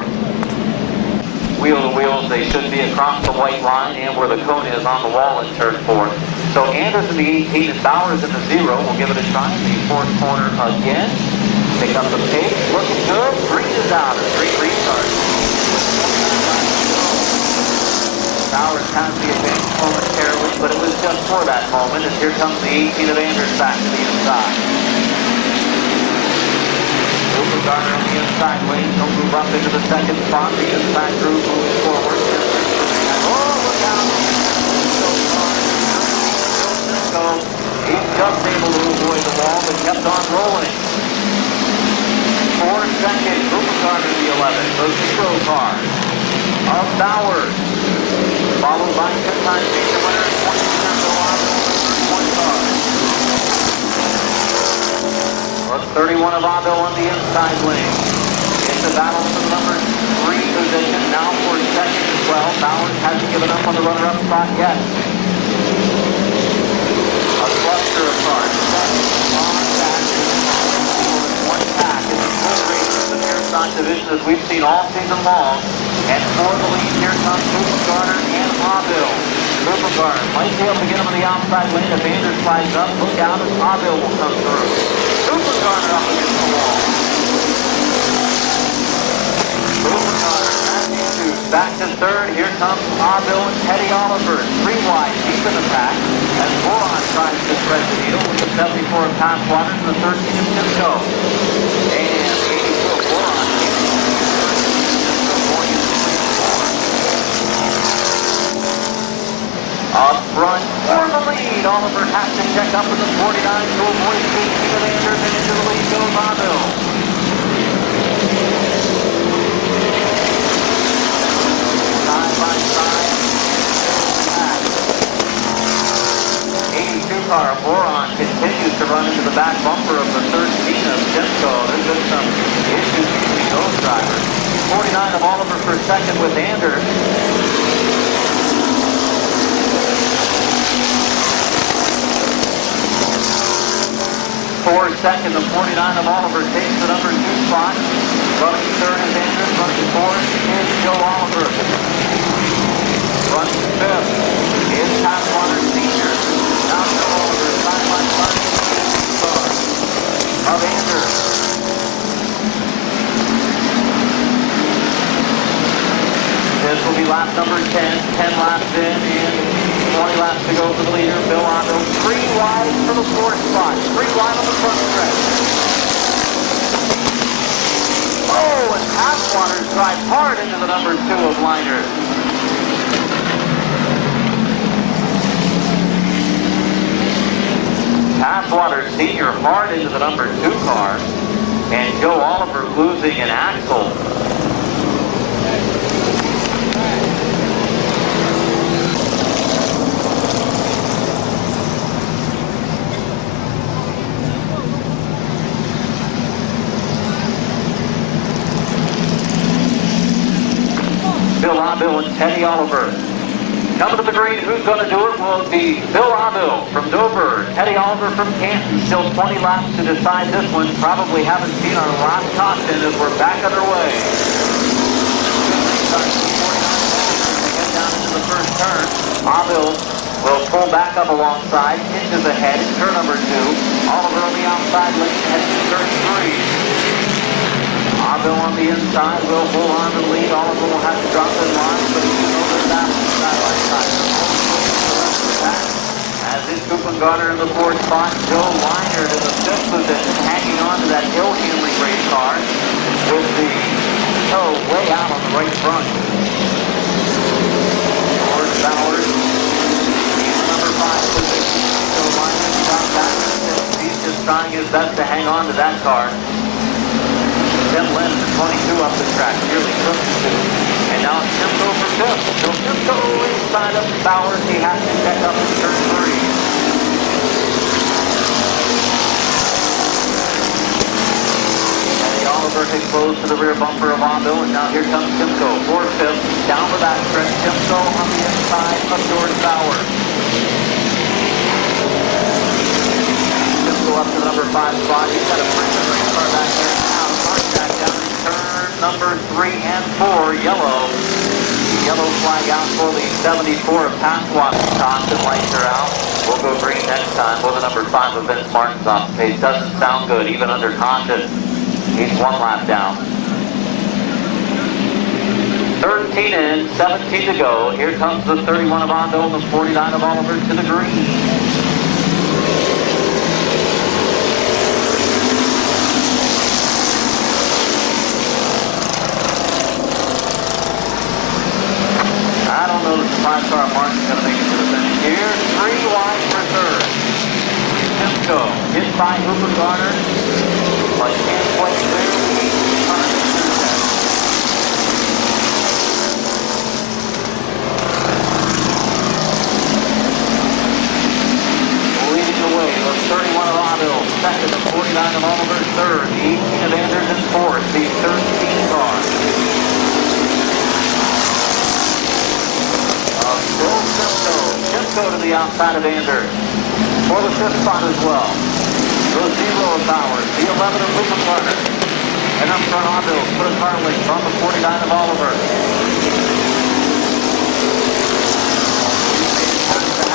Wheel to wheels, they should be across the white line and where the cone is on the wall in turn 4. So Anders in the 18 and Bowers in the 0. We'll give it a try in the 4th corner again. Pick up the pace, looking good. Green is out, a great restart. Bowers has the advantage momentarily, but it was just for that moment as here comes the 18 of Anders back to the inside. Garner on the inside lane, he'll move up into the second spot. The inside group moves forward. Oh, look out! He's just able to avoid the wall, but kept on rolling. 4 seconds, Garner the 11, the 0 car of Bowers, followed by 10-time senior winner, 20% go on the 1 car. 31 of Abo on the inside lane. It's a battle for the number 3 position, now for second as well. Bowers hasn't given up on the runner-up spot yet. A cluster of cars. One pack in the full race of the pure stock division as we've seen all season long. And for the lead, here comes Garner and Abo. Rupert might be able to get him in the outside lane. If Anders slides up, look out as Avil will come through. Rupert up against the wall. Rupert back to third. Here comes Avil and Teddy Oliver. 3 wide, deep in the pack. As Boron tries to thread the needle with the 74 of Passwater and the 13 of Cisco. And 82 of Boron. Up front for the lead. Oliver has to check up in the 49 to avoid chasing the Rangers, and into the lead goes Avil. Side by side. 82 car Boron continues to run into the back bumper of the 13 of Simcoe. There's been some issues between those drivers. 49 of Oliver for second with Anders. For second, the 49 of Oliver takes the number 2 spot. Running third is Anders. Running fourth is Joe Oliver. Running fifth is Passwater Senior. Now Joe Oliver, side by side of Anders. This will be lap number 10. 10 laps in and 20 laps to go for the leader, Bill Avil. 3 wide for the 4th spot. 3 wide on the front stretch. Oh, and Passwater drives hard into the number 2 of Liners. Passwater Senior hard into the number 2 car. And Joe Oliver losing an axle. Bill Avil and Teddy Oliver. Coming to the green, who's going to do it will be Bill Avil from Dover, Teddy Oliver from Canton. Still 20 laps to decide this one. Probably haven't seen our last caution as we're back underway. Head down into the first turn. Avil will pull back up alongside, hinges ahead in turn number 2. Oliver on the outside lane, heading to turn 3. Avil on the inside will hold on to the lead. Oliver will have to drop in line, but you know that side by side. As is Kuppengarner in the 4th spot, Joe Leinert in the 5th position, hanging on to that Hill Handling race car with the toe way out on the right front. George Bowers, he's the number 5 position. Joe Leinert dropped back to the 5th. He's just trying his best to hang on to that car. Tim Lynn is 22 up the track, nearly took the 2. And now it's Simcoe for 5th. So Simcoe inside of Bowers, he has to check up in turn 3. And Oliver had close to the rear bumper of Avil, and now here comes Simcoe for 5th. Down the back stretch, Simcoe on the inside of George Bowers. Simcoe up to the number 5 spot. He's got a pretty good race car back there now. Down in turn number 3 and 4, yellow. Yellow flag out for the 74 of Passwater. Caution lights are out. We'll go green next time. Well, the number 5 of Vince Martin's off the pace. Doesn't sound good, even under caution. He's 1 lap down. 13 in, 17 to go. Here comes the 31 of Avil and the 49 of Oliver to the green. I don't know that the 5-car Martin's going to make it to the finish here. 3 wide for third. Simcoe hit by Kuppengarner, but can't quite clear the leading the way was 31 of Avil, second of 49 of Oliver, third, 18 of Anders in fourth, the 13 car. Bill Simcoe to the outside of Anders for the 5th spot as well. The 0 of Bowers, the 11 of Kuppengarner, and up front Avil put a car link on the 49 of Oliver.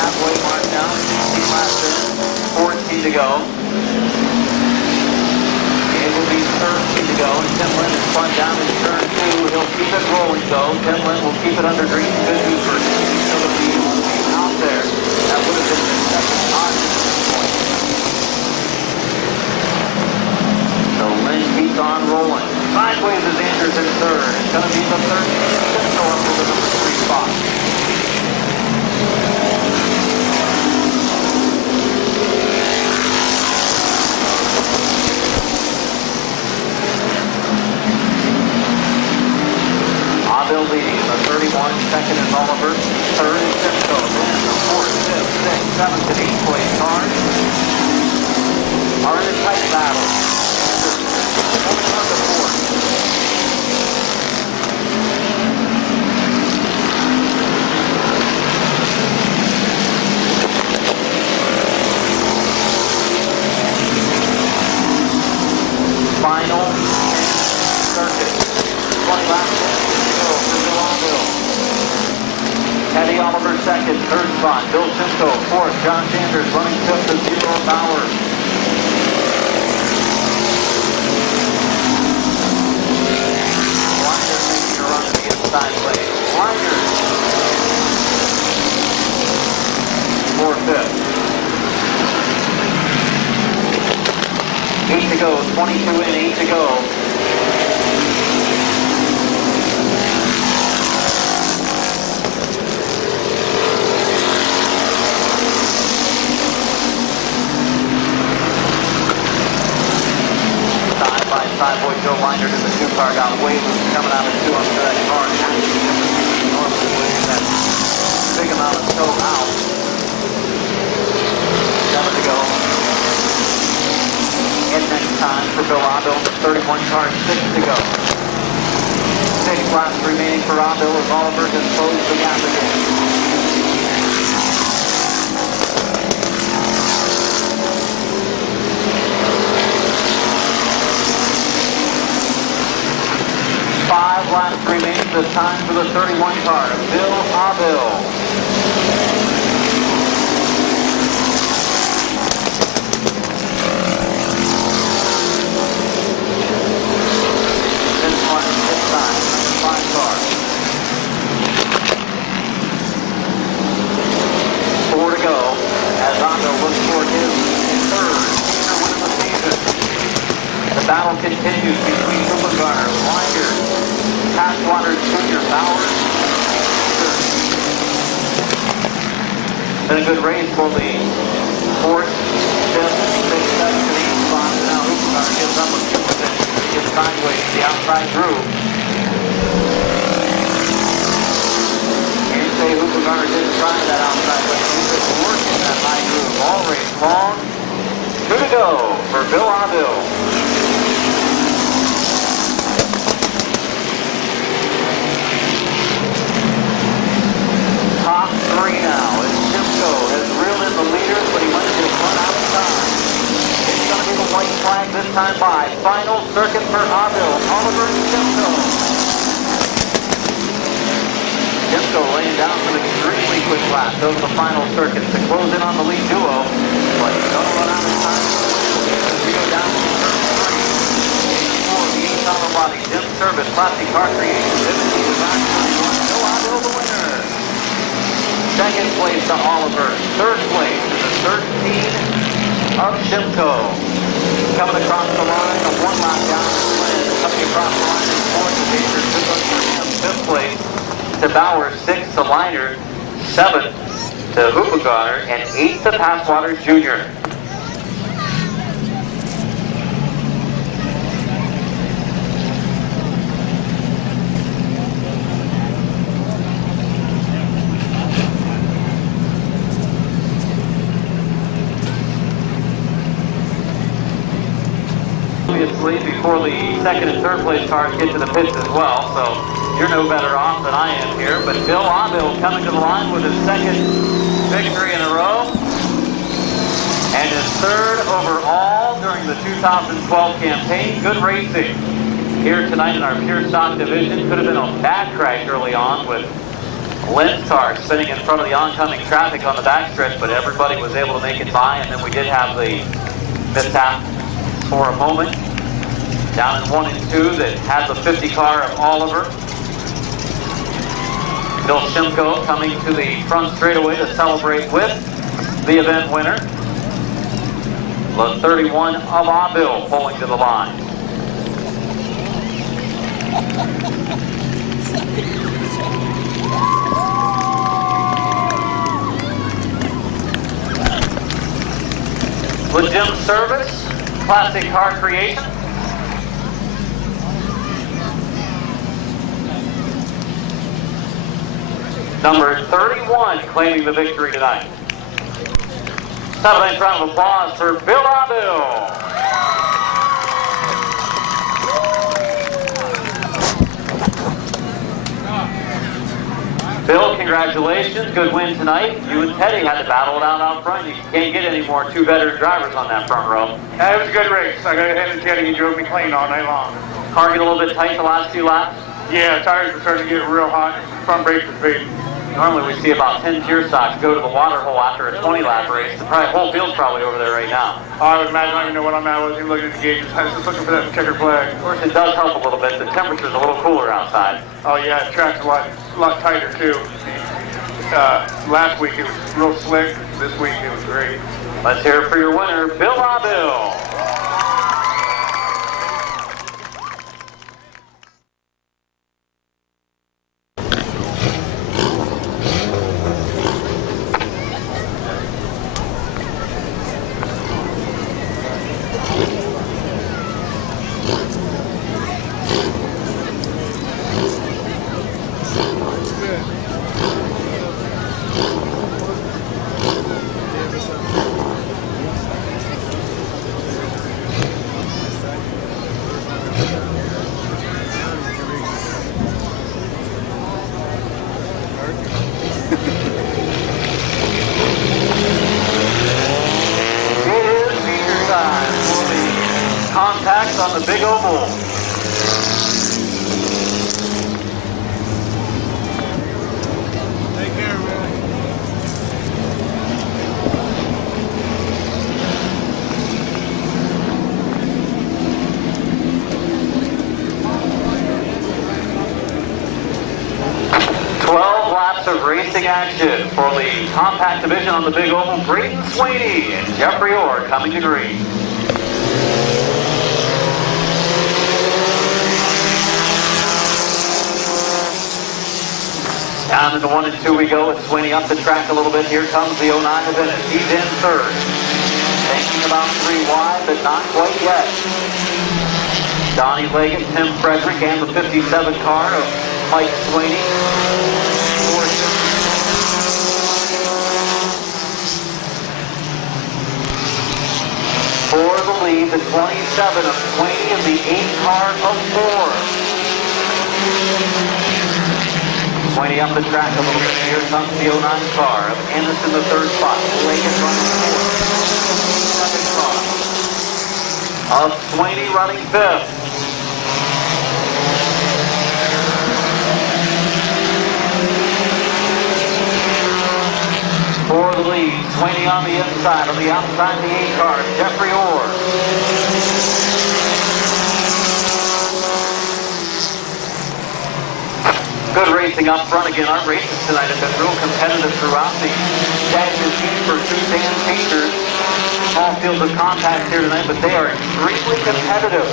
halfway mark now. 16 laps in. 14 to go. It will be 13 to go. And Tim Lynn is spun down in turn 2. He'll keep it rolling though. Tim Lynn will keep it under green. Good news for him. So the lead will be out there. That would have been the second option at this point. So Lynn keeps on rolling. Sideways is Andrews in third. It's going to be the 13th Simcoe up to the number 3 spot. Avil leading in the 31. Second is Oliver. Third is Simcoe. Then the 4th, 5th, 6th, 7th, and 8th place cars are in a tight battle. Coming on the 4th. Final circuit. 20 laps to go for Bill Avil. Eddie Oliver second, third spot. Bill Simcoe fourth. John Sanders running fifth to 0 power. Blinders making a run to the inside lane. Blinders for fifth. 8 to go, 22 in, 8 to go. Side boy Joe Leinert in the 2-car got way loose coming out of 2 under that car. Normally with that big amount of tow out. 7 to go. And next time for Bill Avil, the 31 car, 6 to go. 6 laps remaining for Avil as Oliver just closed the gap again. Laps remaining. The time for the 31 car, Bill Avil. This one is this time, 5 car. 4 to go as Avil looks for his third senior win of the season. The battle continues between Hubelgarner, Winder, Passwater, Junior, Bowers. Been a good race for the 4th, 5th, 6th, 7th, and 8th spots. Now Hubelgarner gives up a few positions. He gets sideways to the outside groove. Can't say Hubelgarner didn't try that outside lane. He was working that high groove all race long. 2 to go for Bill Avil. Top 3 now as Simcoe has reeled in the leaders, but he went into the front outside. It's going to be the white flag this time by. Final circuit for Avil, Oliver and Simcoe. Simcoe laying down some extremely quick laps over the final circuit to close in on the lead duo, but he's going to run out of time. As we go down to turn 3. 4, the 8th on the body. Jim Service, Plastic Car Creations, 17 to 9, 31. Bill Avil the winner. Second place to Oliver. Third place to the 13 of Simcoe. Coming across the line, a 1 lap down to Lynn. Coming across the line in 4th to Baker. Good luck for him. 5th place to Bowers. 6th to Leinert. 7th to Hubelgarner. And 8th to Passwater Jr. Before the second and third place cars get to the pits as well, so you're no better off than I am here. But Bill Avil coming to the line with his second victory in a row and his third overall during the 2012 campaign. Good racing here tonight in our pure stock division. Could have been a bad crash early on with Lynn's car spinning in front of the oncoming traffic on the backstretch, but everybody was able to make it by, and then we did have the mishap for a moment down in 1 and 2 that had the 50 car of Oliver. Bill Shimko coming to the front straightaway to celebrate with the event winner. The 31 of Abil pulling to the line. With Jim Service, Classic Car Creation. Number 31 claiming the victory tonight. Have a nice round of applause for Bill Abil. Bill, congratulations. Good win tonight. You and Teddy had to battle it out front. You can't get any more two veteran drivers on that front row. Yeah, it was a good race. I got ahead of Teddy. He drove me clean all night long. Car get a little bit tight the last few laps? Yeah, tires were starting to get real hot. Front brakes were fading. Normally we see about 10 tier stocks go to the water hole after a 20-lap race. The whole field's probably over there right now. I would imagine. I don't even know what I'm at. I wasn't even looking at the gauges. I was just looking for that checker flag. Of course, it does help a little bit. The temperature's a little cooler outside. Oh yeah, the track's a lot tighter too. Last week it was real slick. This week it was great. Let's hear it for your winner, Bill Abil. Contacts on the big oval. Take care, man. Laps of racing action for the compact division on the big oval. Braden Sweeney and Jeffrey Orr coming to green. Down into 1 and 2 we go, with Sweeney up the track a little bit. Here comes the 09 event. He's in third. Thinking about 3 wide, but not quite yet. Donnie Leggett, Tim Frederick, and the 57 car of Mike Sweeney. For the lead, the 27 of Sweeney and the 8 car of Ford. Sweeney up the track a little bit. Here comes the 09 car of Ennis in the 3rd spot. Leggett running 4th. 2nd car of Sweeney running 5th. For the lead, Sweeney on the inside, on the outside of the 8 car, Jeffrey Orr. Good racing up front again. Our races tonight have been real competitive throughout the championship for 2 stand features. Small fields of contacts here tonight, but they are extremely competitive.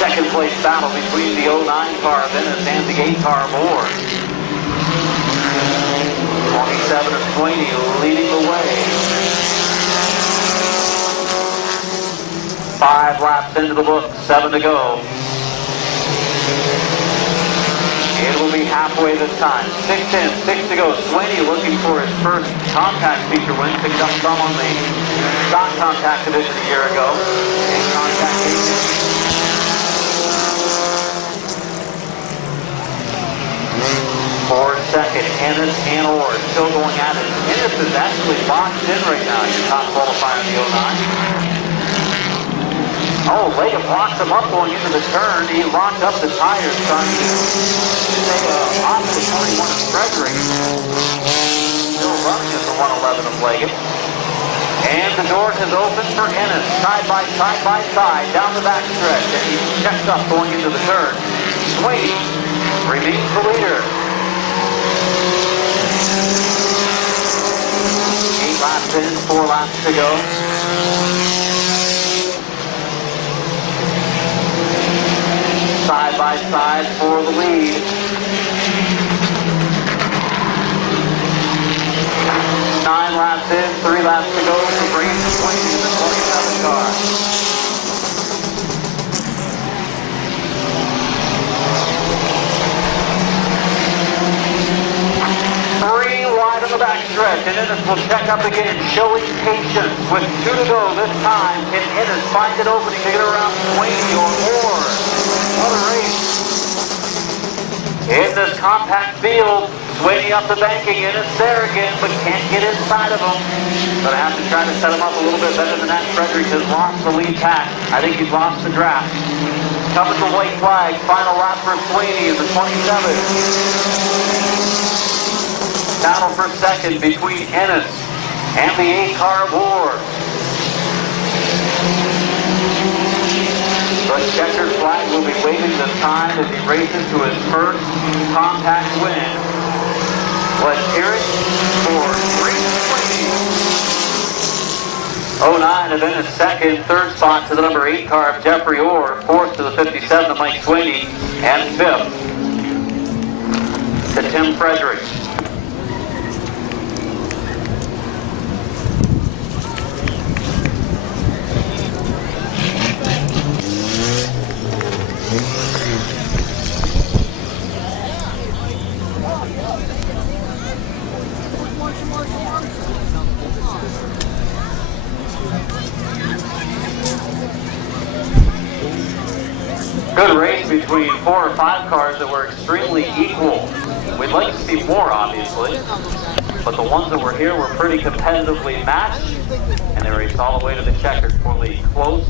Second place battle between the 09 car of Ennis and the 8 car of Orr. 27 of Sweeney leading the way. 5 laps into the book, 7 to go. It will be halfway this time. 6 in, 6 to go. Sweeney looking for his first compact feature win. Picked up some on the stock compact division a year ago. And compact for second, Ennis and Orr still going at it. Ennis is actually boxed in right now, your top qualifier in the 09. Oh, Leggett blocks him up going into the turn. He locked up the tires trying to stay off the 41 of Frederick. Still running at the 111 of Leggett. And the door has opened for Ennis, side by side, down the back stretch. And he checks up going into the turn. Sweeney remains the leader. 8 laps in, 4 laps to go. Side by side for the lead. 9 laps in, 3 laps to go for Brandon Sweeney in the 27 car. Wide on the backstretch, and Ennis will check up again, showing patience with 2 to go this time. Can Ennis find an opening to get around Sweeney or more? What a race. In this compact field, Sweeney up the banking, Ennis there again, but can't get inside of him. Gonna have to try to set him up a little bit better than that. Frederick has lost the lead pack. I think he's lost the draft. Coming the white flag, final lap for Sweeney in the 27. Battle for second between Ennis and the 8-car War. The checkered flag will be waving this time as he races to his first compact win. Let's hear it for Brandon Sweeney. 09 of Ennis second, third spot to the number 8 car of Jeffrey Orr, fourth to the 57 of Mike Sweeney, and fifth to Tim Frederick. Good race between 4 or 5 cars that were extremely equal. We'd like to see more, obviously, but the ones that were here were pretty competitively matched, and they raced all the way to the checkered for the close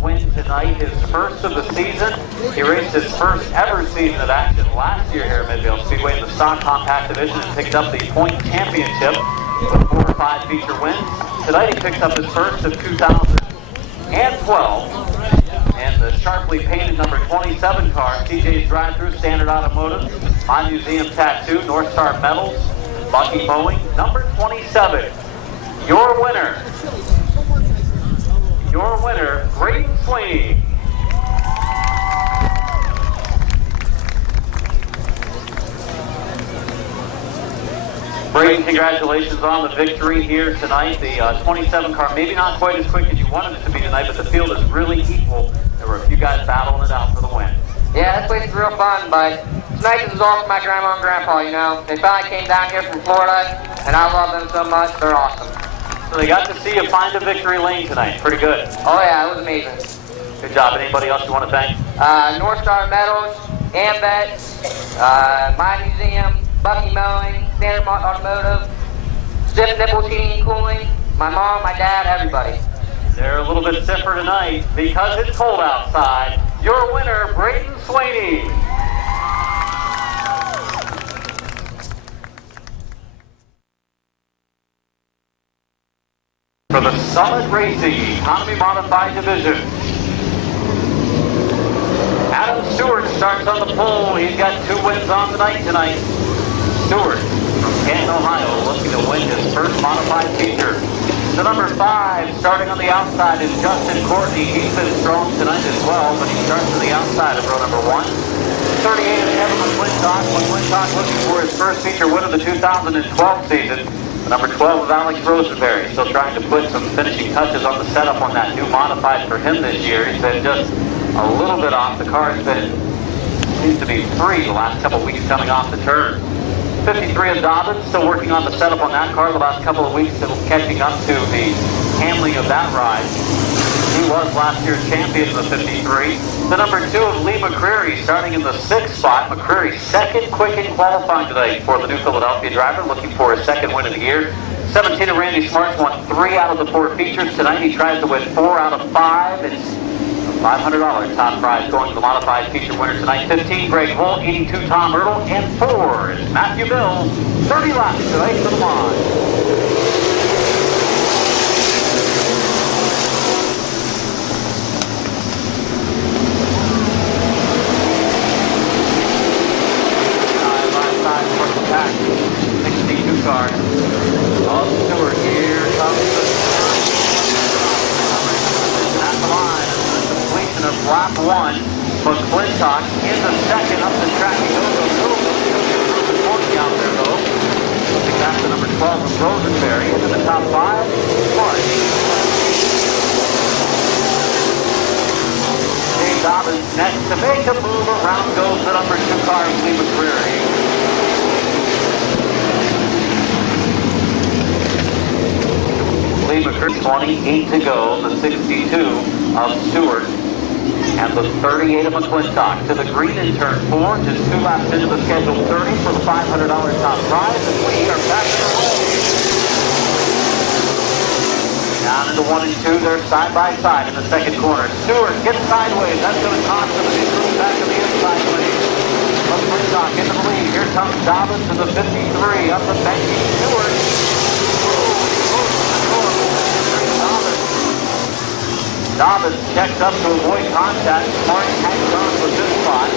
win tonight, his first of the season. He raced his first ever season of action last year here at Midvale Speedway in the stock compact division and picked up the point championship with 4 or 5 feature wins. Tonight he picks up his first of 2012. And the sharply painted number 27 car, TJ's Drive-Thru, Standard Automotive, My Museum Tattoo, North Star Metals, Bucky Mowing, number 27. Your winner, Brayden Sweeney. Brayden, congratulations on the victory here tonight. The 27 car, maybe not quite as quick as you wanted it to be tonight, but the field is really equal. There were a few guys battling it out for the win. Yeah, this place is real fun, but tonight this was all for my grandma and grandpa, you know. They finally came down here from Florida, and I love them so much. They're awesome. So they got to see you find a victory lane tonight. Pretty good. Oh yeah, it was amazing. Good job. Anybody else you want to thank? North Star Metals, Ambet, My Museum, Bucky Mowing, Standard Automotive, Stiff Nipples Heating and Cooling, my mom, my dad, everybody. They're a little bit stiffer tonight because it's cold outside. Your winner, Brayden Sweeney. For the Summit Racing Economy Modified Division, Adam Stewart starts on the pole. He's got 2 wins on the night tonight. Stewart from Canton, Ohio, looking to win his first modified feature. The number 5, starting on the outside, is Justin Courtney. He's been strong tonight as well, but he starts on the outside of row number 1. 38 is Kevin McClintock. McClintock looking for his first feature win of the 2012 season. The number 12 of Alex Rosenberry, still trying to put some finishing touches on the setup on that new modified for him this year. He's been just a little bit off. The car has been, seems to be free the last couple of weeks coming off the turn. 53 of Dobbins, still working on the setup on that car the last couple of weeks, still catching up to the handling of that ride. He was last year's champion in the 53. The number 2 of Lee McCreary starting in the 6th spot. McCreary second quick in qualifying today for the new Philadelphia driver, looking for his second win of the year. 17 of Randy Smarts won 3 out of the 4 features. Tonight he tries to win 4 out of 5. It's a $500 top prize going to the modified feature winner tonight. 15, Greg Holt. 82, Tom Ertl. And 4 is Matthew Mills. 30 laps today for the line. From the pack, 62 car. Of Stewart, here comes the at the line. The completion of lap 1. McClintock in the second up the track. He goes a little bit funky out there though. Looking back to number 12 of Rosenberry into the top 5. Mark. Dave Dobbins next to make a move. Around goes the number 2 car, Lee McCreary. Lee McCreary, 28 to go, the 62 of Stewart, and the 38 of McClintock. To the green in turn 4, just 2 laps into the scheduled 30 for the $500 top prize, and we are back in the roll. Down into 1 and 2, they're side by side in the second corner. Stewart gets sideways, that's going to cost him as he moves back to the inside lane. McClintock into the lead, here comes Dobbins to the 53, up the banking Stewart. Dobbins checks up to avoid contact. Smart hangs on for this spot.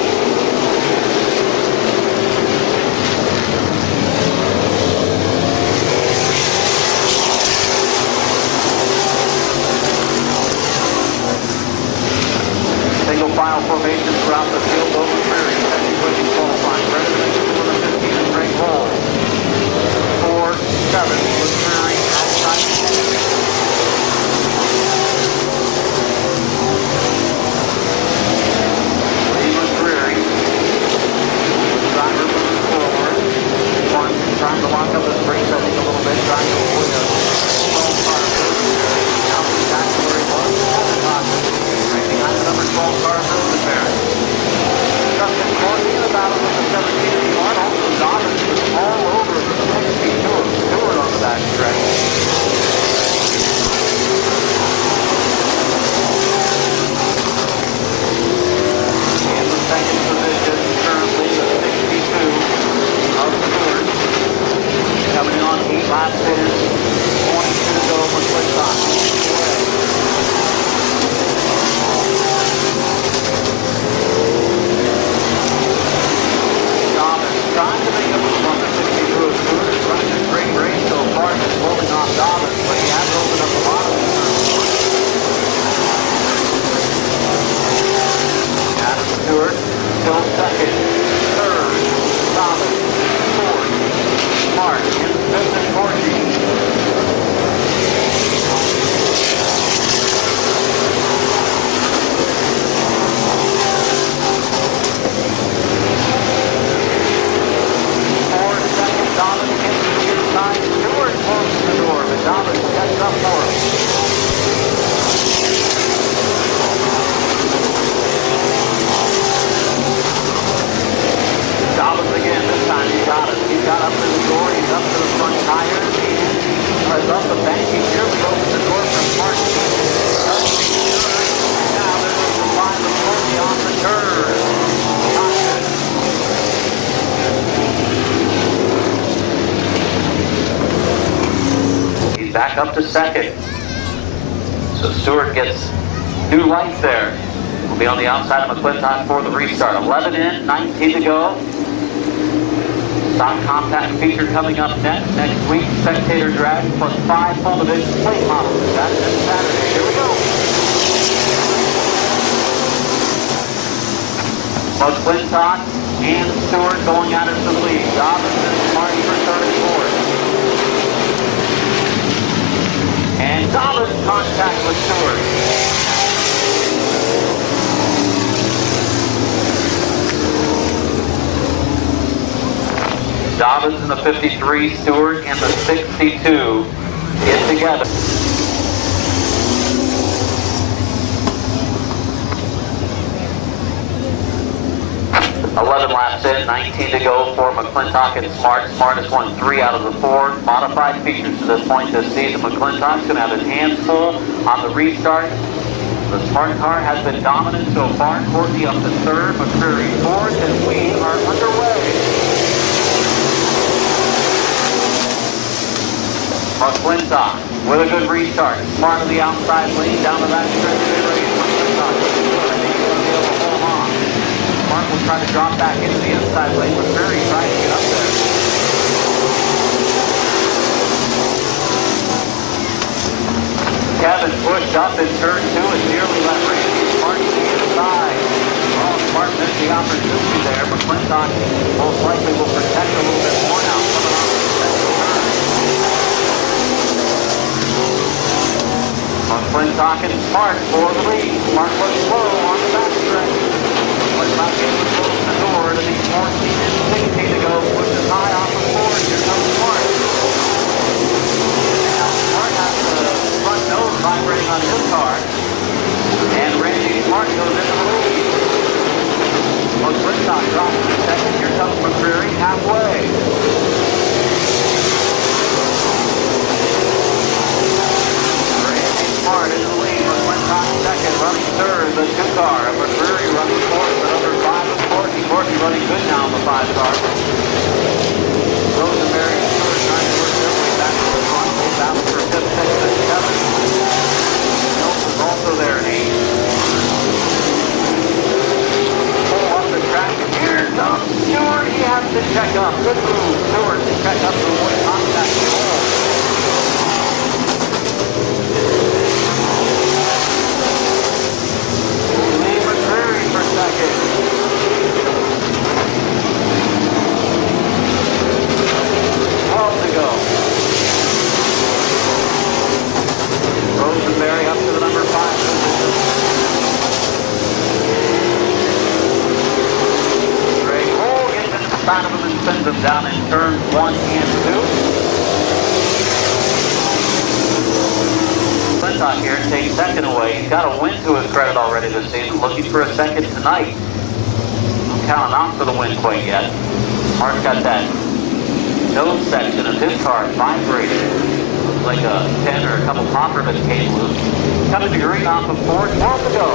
Single file formation throughout the field over Prairie. Second quick qualifying. Ready for the 15 and Greg Hole. 4, 7 with Prairie outside the 10. Trying to lock up his brakes, I think, a little bit, trying to avoid a small car. Now he's back to where he was. Right behind the number 12 car, Rosenberry. Justin Corky in the battle with the 17 and 1. Also, Dobbins was all over the 62 of Stewart on the back stretch. In the second position, currently the 62 of Stewart. Coming in on 8 laps in, 22 to go for McClintock. Dobbins trying to make a move on the 62 of Stewart. He's running a great race so far, just holding off Dobbins, but he has opened up the bottom of the turn. Adam Stewart still second, third, Dobbins, fourth. Mark in 5th and 14. Dobbins gets to the inside. Stewart closes the door, but Dobbins gets up for him. Dobbins again, this time he got it. He got up to the door, he's up to the front tires, and up the banking. Nearly opens the door for Mark. Now there's the line of Corky on the turn. He's back up to second. So Stewart gets new life there. Will be on the outside of McClintock for the restart. 11 in, 19 to go. Stock compact feature coming up next week. Spectator drag plus 5 full division plate models. That's this Saturday. Here we go. McClintock and Stewart going at it to the lead. Dobbins and Marty for third and fourth. And Dobbins contact with Stewart. Dobbins in the 53, Stewart in the 62 get together. 11 laps in, 19 to go for McClintock and Smart. Smart has won 3 out of the 4 modified features to this point this season. McClintock's going to have his hands full on the restart. The Smart car has been dominant so far. Courtney up to 3rd, McCreary 4th, and we are underway. McClintock with a good restart. Smart on the outside lane, down the back stretch. McClintock looking good. I think he's going to be able to hold on. Smart will try to drop back into the inside lane. McCreary trying to get up there. Kevin pushed up in turn 2 and nearly let Randy Smart to the inside. Oh, Smart missed the opportunity there. McClintock most likely will protect a little bit more now coming off the second turn. McClintock and Smart for the lead. Smart looks slow on the backstretch. McClintock getting close to the door to the 14 and 16 to go. Pushes high off the board. Here comes Smart. Now Smart has the front nose vibrating on his car. And Randy Smart goes into the lead. McClintock drops to second. Here comes McCreary halfway. Smart in the lead, McClintock second, running 3rd, the 2 car. McCreary running 4th, the number 5 is Courtney. Courtney running good now in the 5 car. Rosenberry and Stewart trying to work their way back to the front. They battle for 5th, 6th, and 7th. Mills is also there in 8th. Pull up the track, and here comes Stewart. He has to check up. Good move, Stewart, to check up to avoid contact with the hole. Second. 12 to go. Rosenberry up to the number 5 position. Greg Cole gets in front of him and sends him down in turns 1 and 2. McClintock here takes second away. He's got a win to his credit already this season. Looking for a second tonight. Don't count him out for the win quite yet. Mark's got that nose section of his car vibrating. Looks like a pin or a couple pop ribbons came loose. Coming to green off of 4, 12 to go.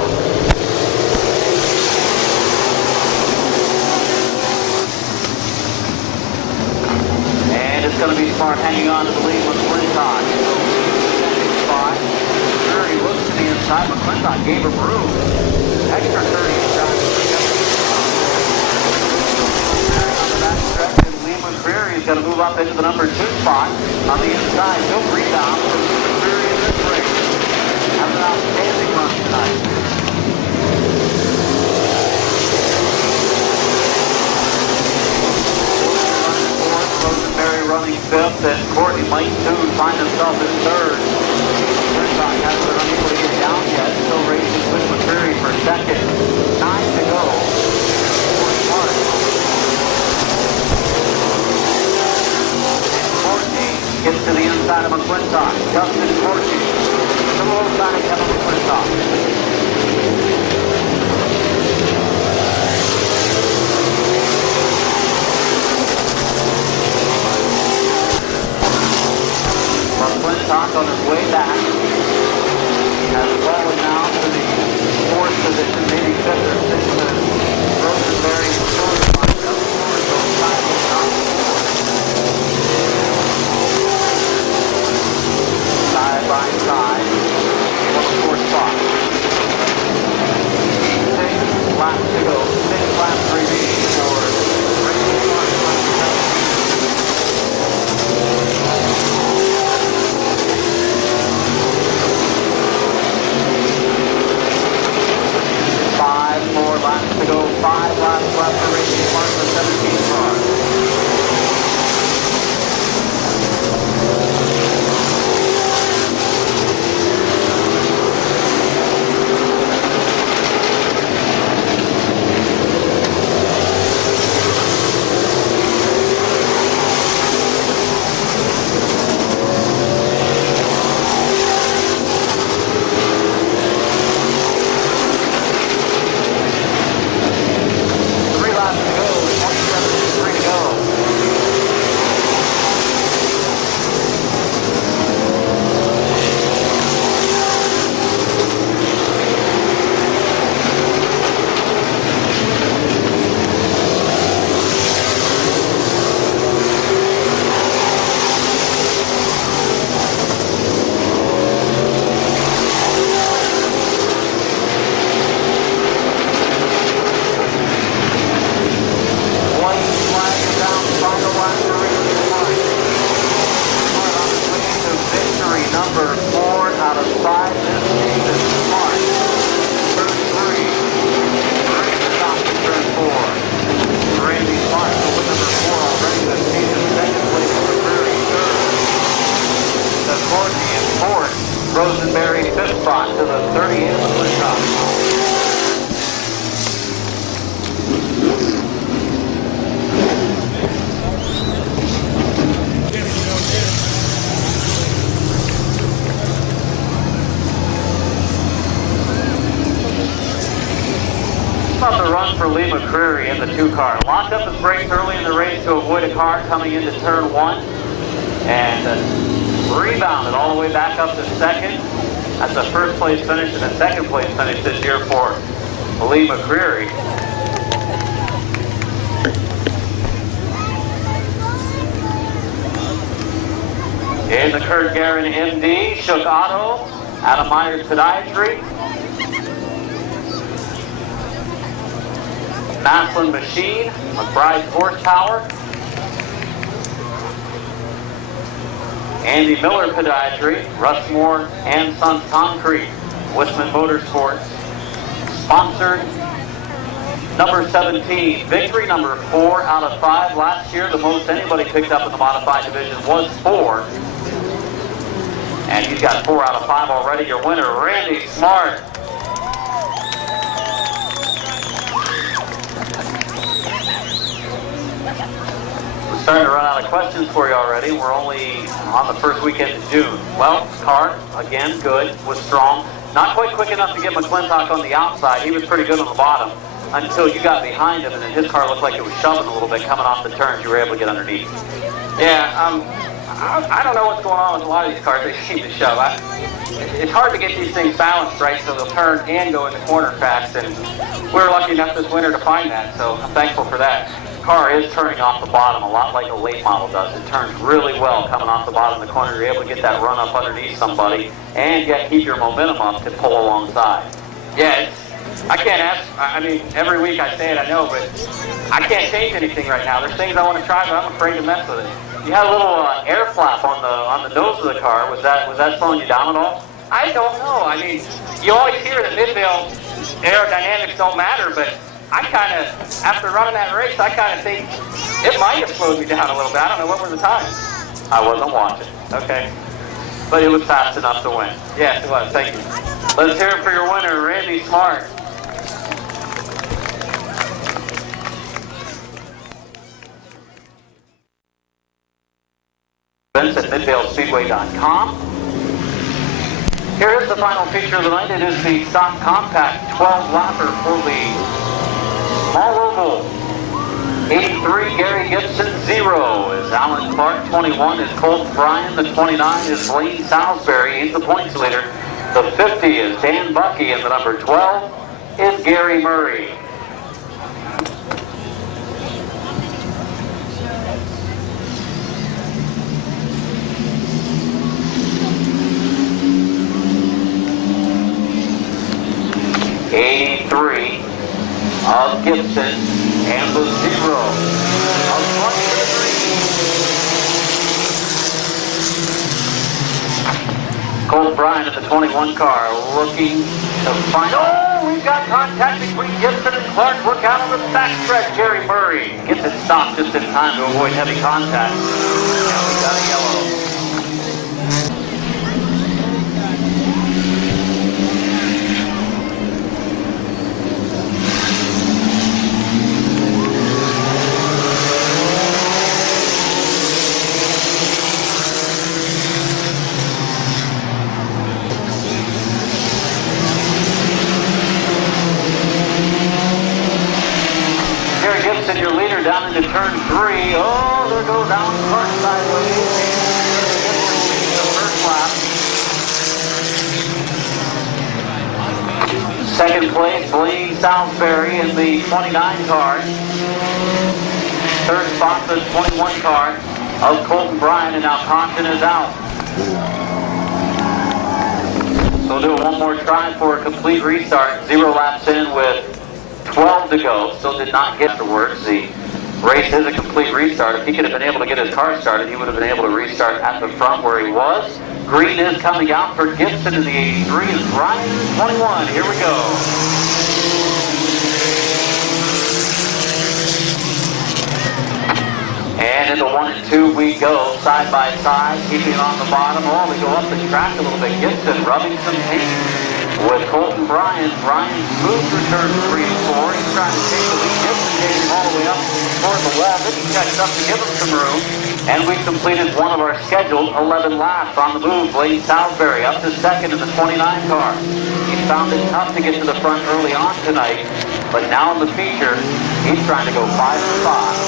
And it's going to be Smart hanging on to the lead with McClintock. Spot. He looks to the inside. McClintock gave him room. Extra 30 shots. On the back stretch, and Lee McCreary is going to move up into the number 2 spot on the inside. No rebound from McCreary in this race. Having an outstanding run tonight. Rosenberry running 5th, and Courtney might soon find himself in 3rd. McClintock hasn't been unable to get down yet, still racing with McCreary for 2nd. 9 to go. Courtney gets to the inside of McClintock. Justin Courtney to the low side of Kevin McClintock. McClintock on his way back has fallen now to the 4th position, maybe 5th or 6th, as Rosenberry and Stewart lined up for those side of the top. Side by side for the 4th spot. 6 laps to go, 6 laps remaining for Randy Smart. 5 more laps to go. 5 laps left for Randy Smart for 17 cars. Laps to go. one for Lee McCreary in the 2 car. Locked up his brakes early in the race to avoid a car coming into turn 1. And rebounded all the way back up to 2nd. That's a first place finish and a 2nd place finish this year for Lee McCreary. In the Kurt Guerin MD, Shook Auto, Adam Myers Podiatry, Maslin Machine, McBride Horsepower, Andy Miller Podiatry, Russmore and Sons Concrete, Wishman Motorsports, sponsored number 17, victory number 4 out of 5. Last year, the most anybody picked up in the modified division was 4. And he's got 4 out of 5 already. Your winner, Randy Smart. We're starting to run out of questions for you already. We're only on the first weekend in June. Well, car, again, good, was strong. Not quite quick enough to get McClintock on the outside. He was pretty good on the bottom until you got behind him, and then his car looked like it was shoving a little bit coming off the turns. You were able to get underneath. Yeah, I don't know what's going on with a lot of these cars. They seem to shove. It's hard to get these things balanced right so they'll turn and go in the corner fast, and we were lucky enough this winter to find that, so I'm thankful for that. The car is turning off the bottom a lot like a late model does. It turns really well coming off the bottom of the corner. You're able to get that run up underneath somebody and yet keep your momentum up to pull alongside. Yeah, I can't ask, I mean, every week I say it, I know, but I can't change anything right now. There's things I want to try, but I'm afraid to mess with it. You had a little air flap on the nose of the car. Was that slowing you down at all? I don't know. I mean, you always hear that midvale aerodynamics don't matter, but I kind of, after running that race, I kind of think it might have slowed me down a little bit. I don't know, what were the times? I wasn't watching. Okay. But it was fast enough to win. Yes, it was. Thank you. Let's hear it for your winner, Randy Smart. Events at midvalespeedway.com. Here is the final feature of the night. It is the stock compact 12-lapper for the small oval. 83, Gary Gibson, 0 is Alan Clark, 21 is Colt Bryan, the 29 is Blaine Salisbury, he's the points leader. The 50 is Dan Bucky, and the number 12 is Gary Murray. '83 of Gibson and the 0 of Clark. Colt Bryan at the 21 car looking to find, oh, we've got contact between Gibson and Clark. Look out on the backstretch. Jerry Murray gets it stopped just in time to avoid heavy contact. And we got a yellow. Gibson, your leader, down into turn 3. Oh, there goes Alan Clark sideways. The first lap. Second place, Blaine Salisbury in the 29 car. Third spot, the 21 car of Colton Bryan, and now Compton is out. So we'll do one more try for a complete restart. 0 laps in with 12 to go, still did not get afterwards. The race is a complete restart. If he could have been able to get his car started, he would have been able to restart at the front where he was. Green is coming out for Gibson in the 83, and Bryan in the 21. Here we go. And into 1 and 2 we go, side by side, keeping it on the bottom. Oh, we go up the track a little bit. Gibson rubbing some paint with Colton Bryan. Bryan smooth return 3 and 4. He's trying to take the lead. Gibson takes him all the way up toward the left. Then he checks up to give him some room. And we've completed one of our scheduled 11 laps. On the move, Blaine Salisbury up to second in the 29 car. He found it tough to get to the front early on tonight. but now in the feature, he's trying to go 5 for 5.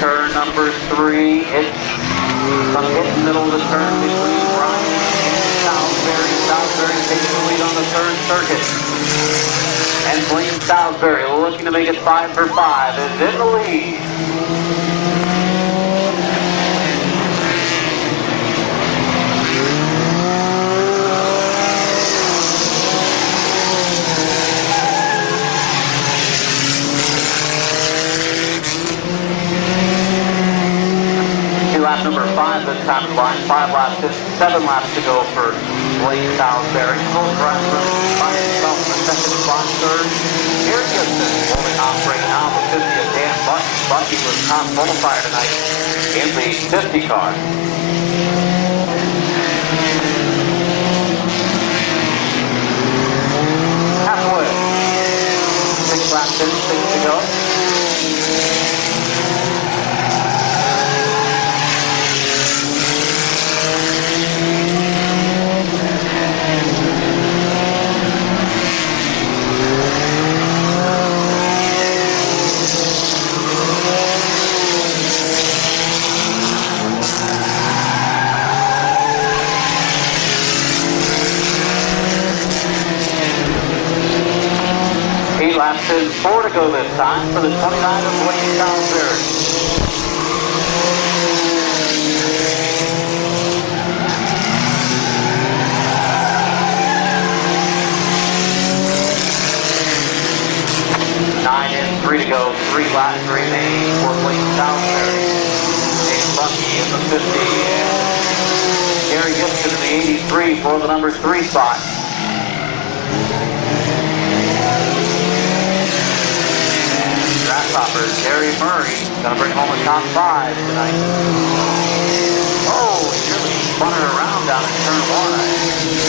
Turn number 3, it's some hit in the middle of the turn between Bryant and Salisbury. Salisbury takes the lead on the third circuit. And Blaine Salisbury, looking to make it 5 for 5, is in the lead. Lap number 5 this time of the line. 5 laps in, 7 laps to go for Blake Salisbury. Cole Grimes by himself in the second spot. Third, Gary Gibson holding off right now. The 50 of Dan Bucky. Bucky was top qualifier tonight in the 50 car. Halfway. 6 laps in, 6 to go. Laps in, 4 to go this time for the 29 of Blaine Salisbury. Nine in, 3 to go, 3 laps remaining for Blaine Salisbury. Dave Bucky in the 50 and Gary Gibson in the 83 for the number 3 spot. Grasshoppers, Gary Murray, going to bring home a top 5 tonight. Oh, he really spun it around down in turn 1. I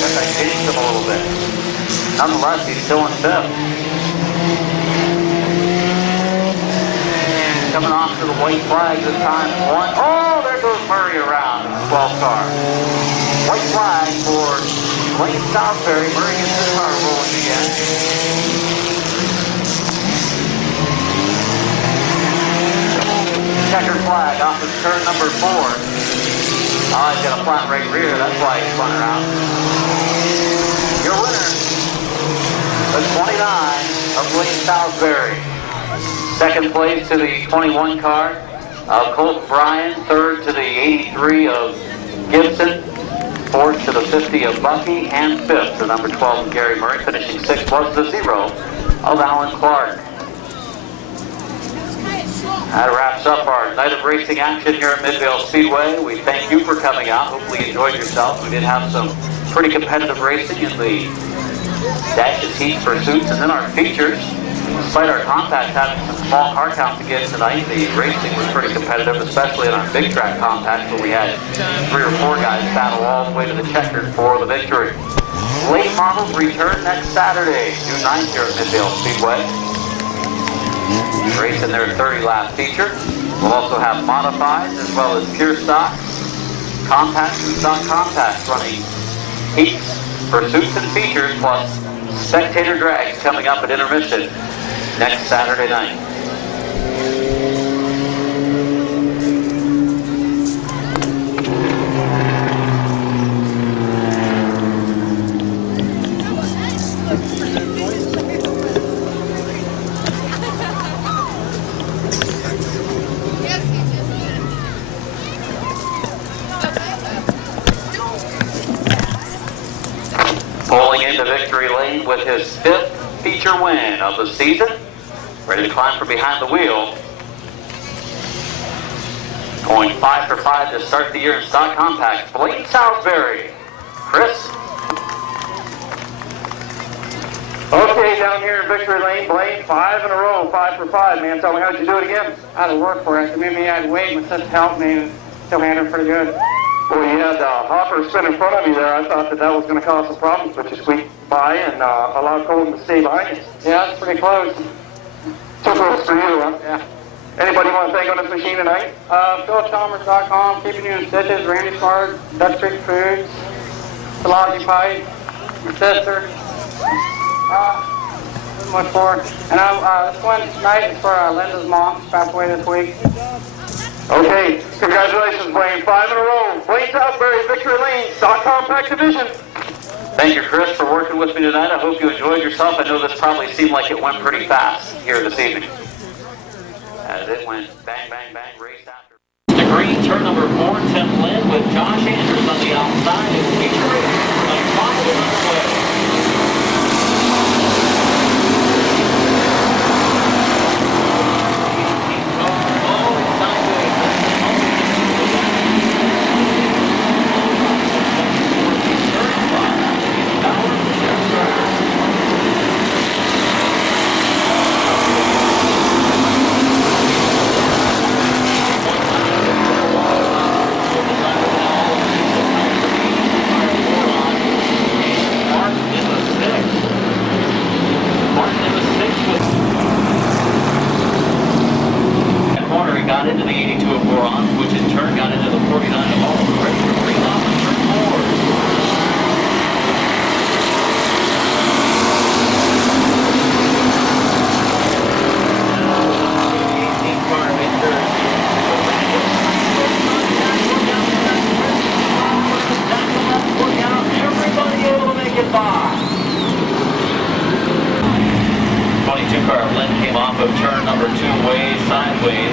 guess I chased him a little bit. Nonetheless, he's still in 5th. Coming off to the white flag this time. 1. Oh, there goes Murray around in the 12th car. White flag for Blaine Salisbury. Murray gets his car rolling again. Checkered flag off of turn number 4. Oh, he's got a flat right rear. That's why he's spun around. Your winner, the 29 of Blaine Salisbury. Second place to the 21 car of Colt Bryan. Third to the 83 of Gibson. Fourth to the 50 of Bucky. And fifth to number 12 of Gary Murray. Finishing 6th was the 0 of Alan Clark. That wraps up our night of racing action here at Midvale Speedway. We thank you for coming out. Hopefully you enjoyed yourself. We did have some pretty competitive racing in the dashes, heats, pursuits, and then our features. Despite our compacts having some small car count to get tonight, the racing was pretty competitive, especially in our big track compacts where we had 3 or 4 guys battle all the way to the checkered for the victory. Late models return next Saturday, June 9th here at Midvale Speedway. Race in their 30-lap feature. We'll also have modifieds as well as pure stocks, compacts and stock compacts running heats, pursuits and features, plus spectator drags coming up at intermission next Saturday night. Pulling into victory lane with his 5th feature win of the season. Ready to climb from behind the wheel. Going 5 for 5 to start the year in stock compacts. Blaine Salisbury. Chris? Okay, down here in victory lane, Blaine, 5 in a row, 5 for 5, man. Tell me, how'd you do it again? I had to work for it. I mean, I had to wait, but such help me, and still handled pretty good. Well, you had Hopper spin in front of you there. I thought that was going to cause some problems, but you squeaked by and allowed Colton to stay behind you. Yeah, it's pretty close. Too close for you, huh? Yeah. Anybody want to thank on this machine tonight? PhilChalmers.com, Keeping You in Stitches, Randy's Card, Dutch Creek Foods, Salagi Pipe, your sister. Much more. And this one tonight is for Linda's mom. She passed away this week. Okay, congratulations, Blaine. 5 in a row. Blaine Southbury, Victory Lane, stock compact division. Thank you, Chris, for working with me tonight. I hope you enjoyed yourself. I know this probably seemed like it went pretty fast here this evening. As it went bang, bang, bang, race after. The green, turn number 4, Tim Lynn with Josh Andrews on the outside. And featuring a positive underway. Got into the 82 of Boron, which in turn got into the 49 of all. Ready for green off and turn 18 car mid-third. Everybody able to make it by. 22 car Lynn came off of turn number 2 way sideways.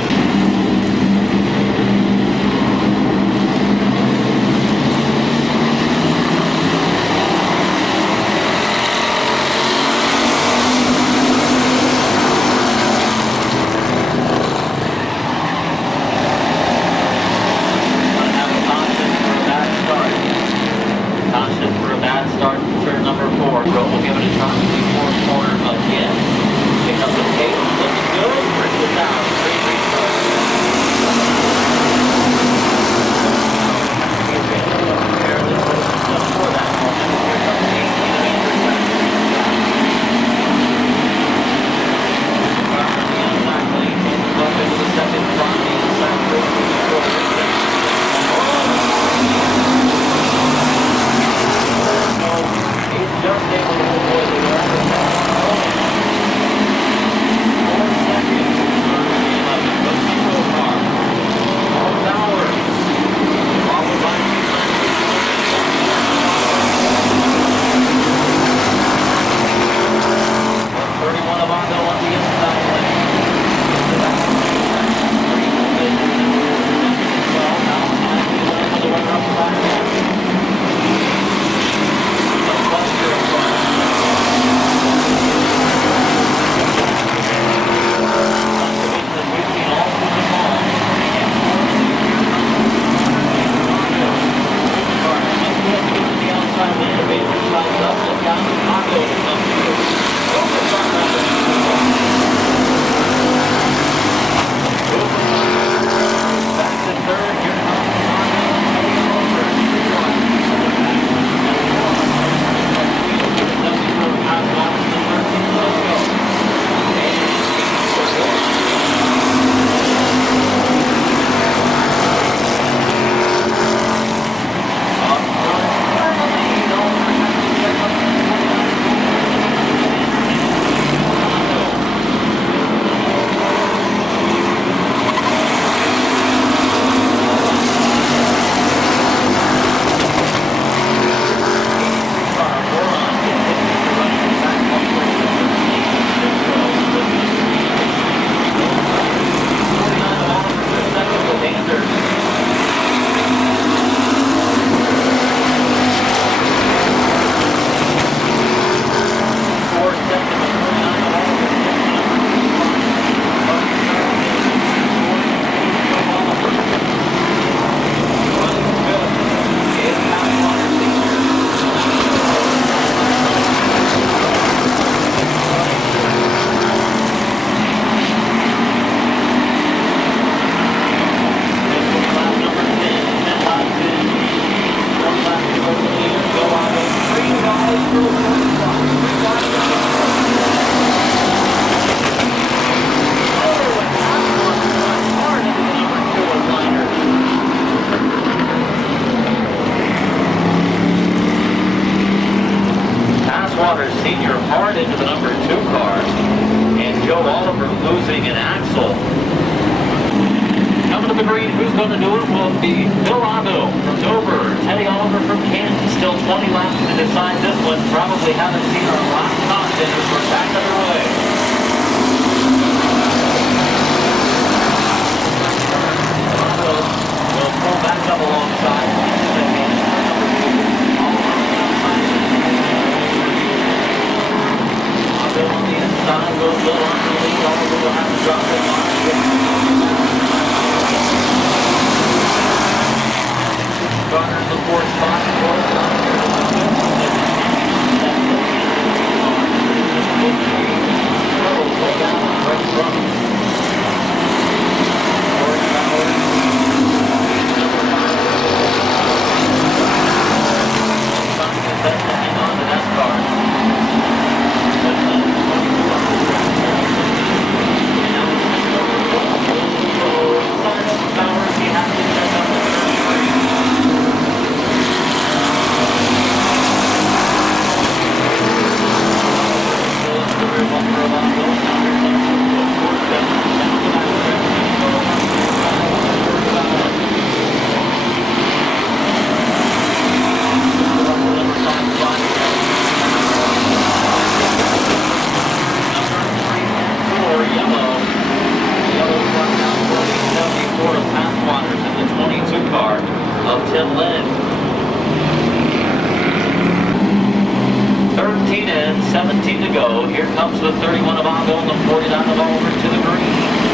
probably haven't seen our last contenders. We're back underway. We'll pull back up alongside. Bill on the inside, goes Bill on the lead, although we'll have to drop the line. Garner's the fourth spot, pull down right in front. Best to hang on to that car. Here comes the 31 of Ondo and the 49 of Oliver to the green.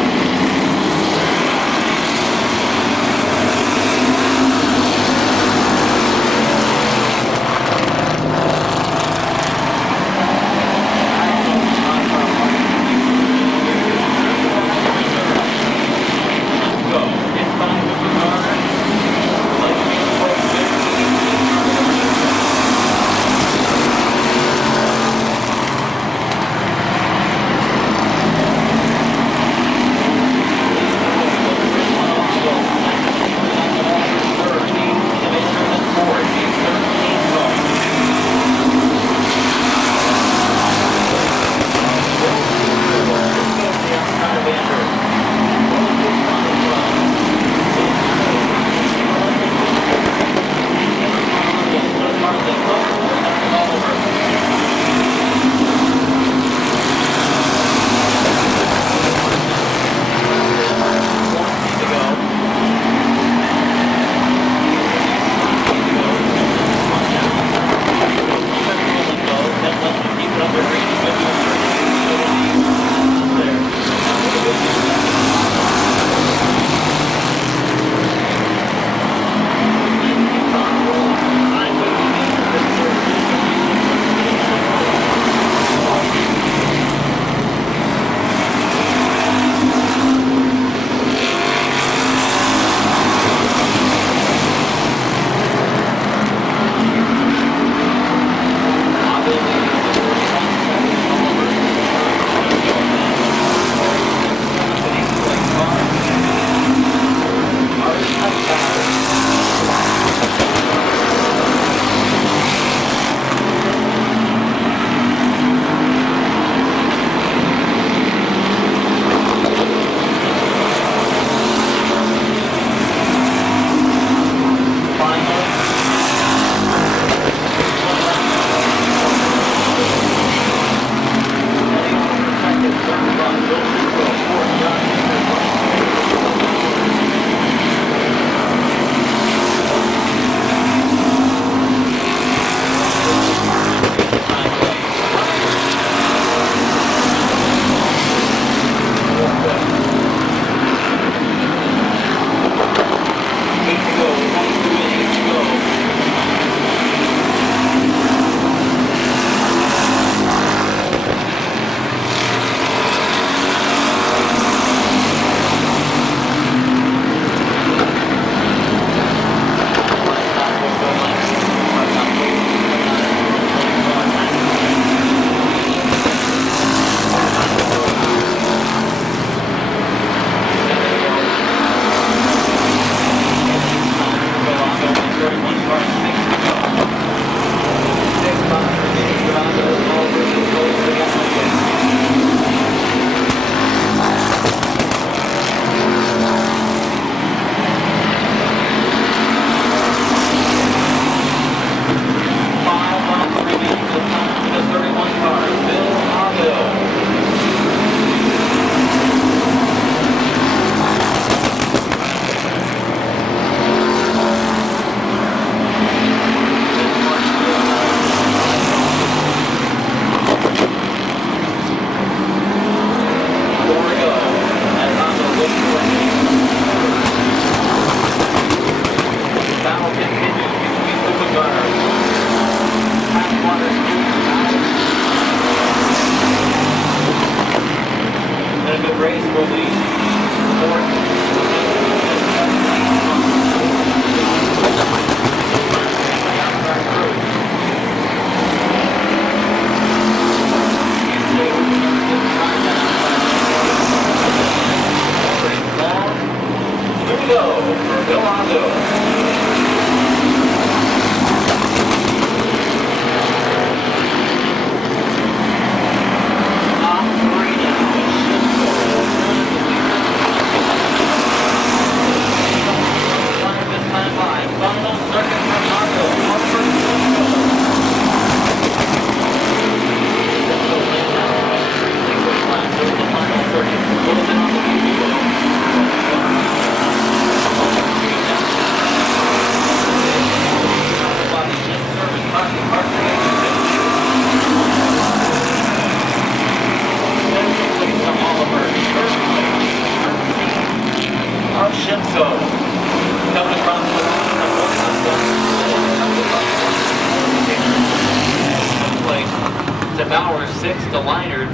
to Leinert.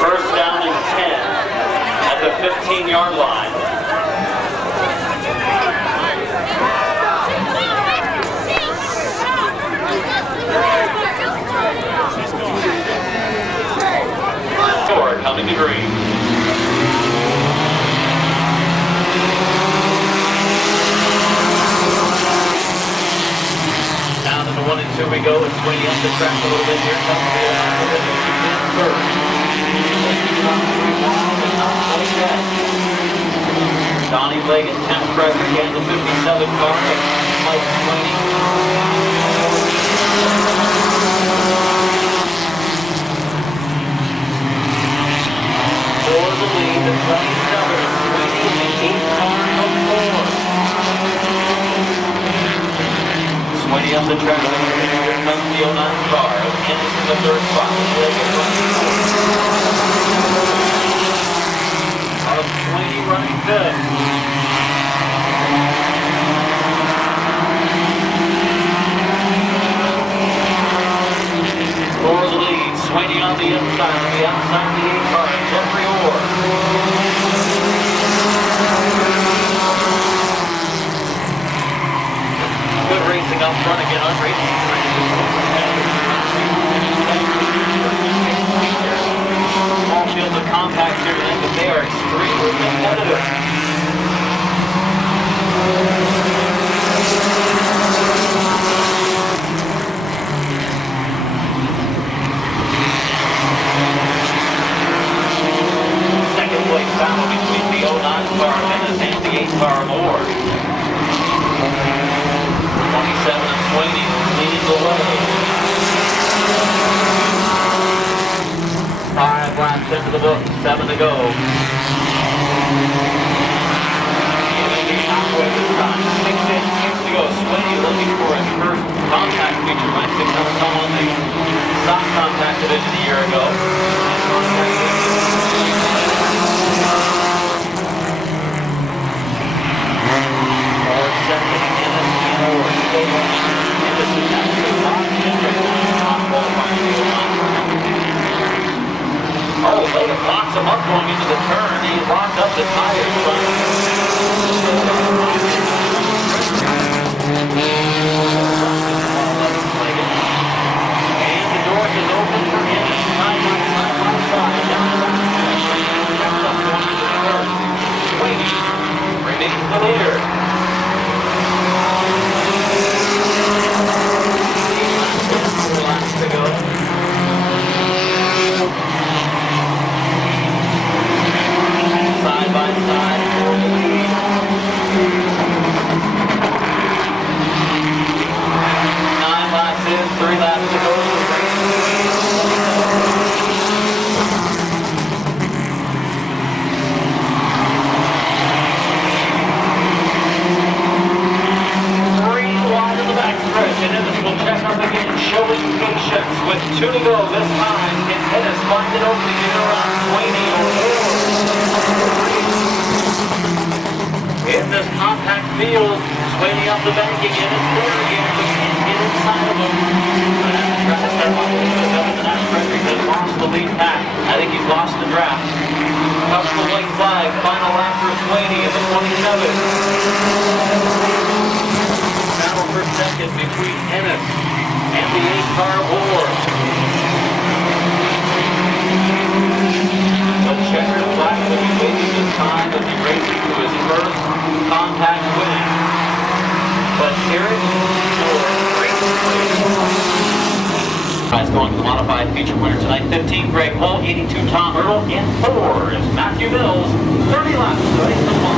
First down and 10 at the 15-yard line. Coming to green. Down to the 1 and 2 we go. It's swinging up the track a little bit here. Comes the first. Donnie Blake and Tim Frederick and the 57 car. Mike Sweeney. For the lead, the 27, Sweeney and the 8 car of 4. Sweeney up the track. Here comes the 09 car. Ennis in the third spot. Sweeney running good. For the lead, Sweeney on the inside, the outside the 8 car, Jeffrey Orr. Good racing up front again on racing. Small fields of compact here tonight, but they are extremely competitive. Second place battle between the 09 car and the 8 car more. 27 and Sweeney leading the way. 5 laps into the book, 7 to go. Halfway this time, 6 to go. Sweeney looking for his first compact feature race to come on the stock compact division a year ago. Oh, they locks him up going into the turn. He locked up the tires. And the door is open for him. Side by side. Down the back. Sweeney remains the leader. To go. Side by side for the lead. 9 laps in, 3 laps to go. Wide in the backstretch, and Ennis will check up again, showing patience with 2 to go this time. Can Ennis find it opening in around Sweeney or in this compact field? Sweeney up the bank again, it's there again, but can't get inside of him. Trying to start off a little bit better than that. Frederick has lost the lead pack. I think he's lost the draft. Comes the white flag, final lap for Sweeney in the 27. Battle for second between Ennis and the 8 car war. The checkered flag will be waiting this time as he races to his first compact win. But here it is going to the modified feature winner tonight. 15 Greg Hull, 82 Tom Earl, and 4 is Matthew Mills. 30 laps to race the one.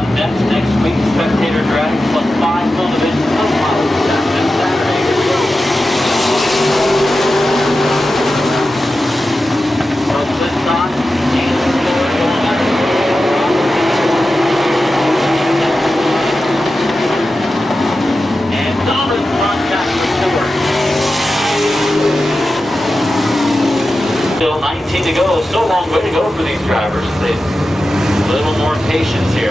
up next week, spectator drag plus 5 full division plus miles this Saturday. Here we go. So this on, and dominant contact with Ford. Still 19 to go. Still a long way to go for these drivers. A little more patience here.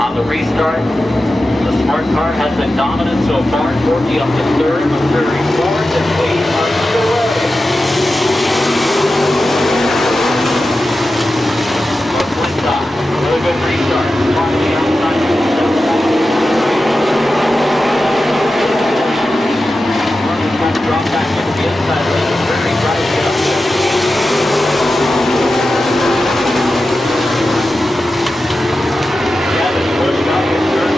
On the restart, the smart car has been dominant so far. 40 up to third, Missouri fourth, and we are underway. Really good restart. On the outside. Drop back into the inside lane. Very bright up there. Kevin pushed up his turn.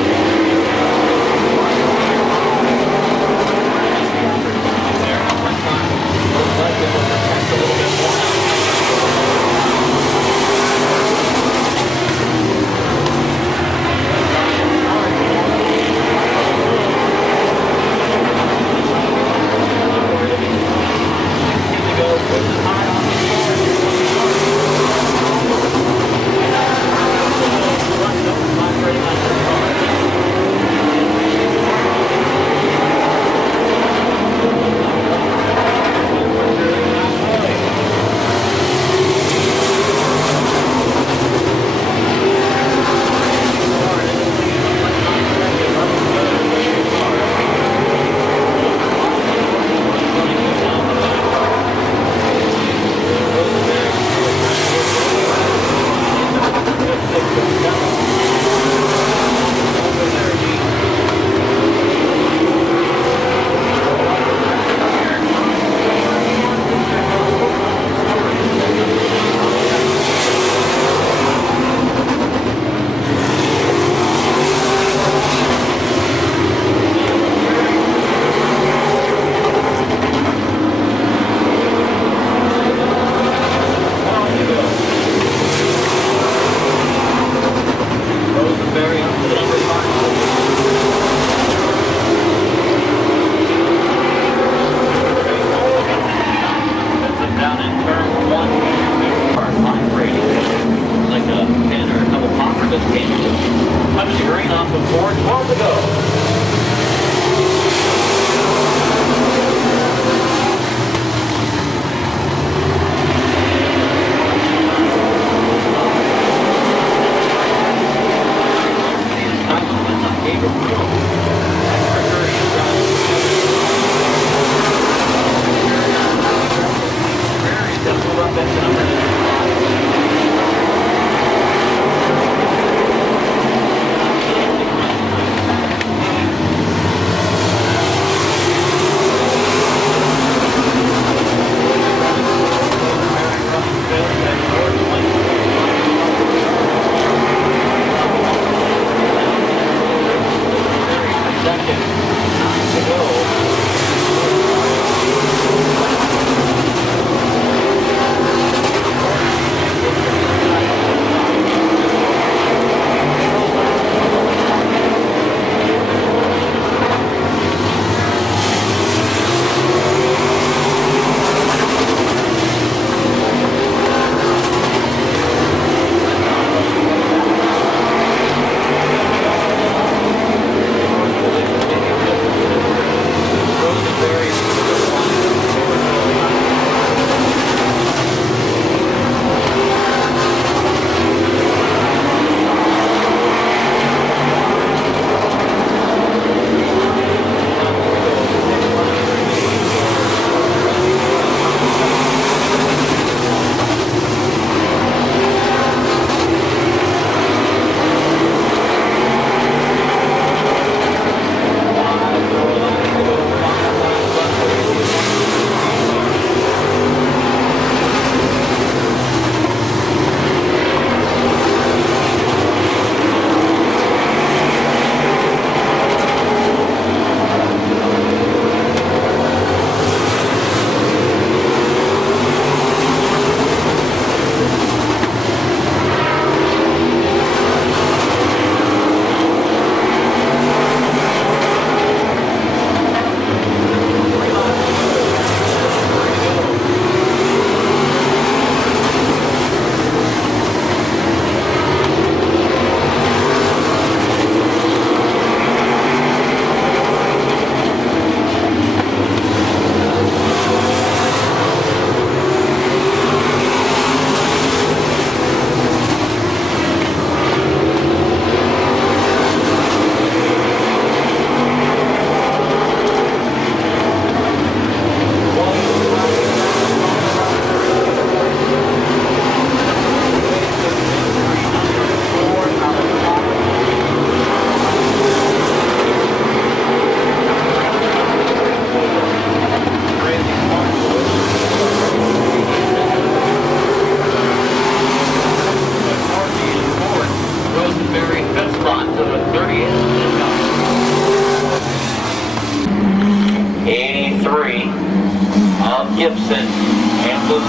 of Gibson and the 0.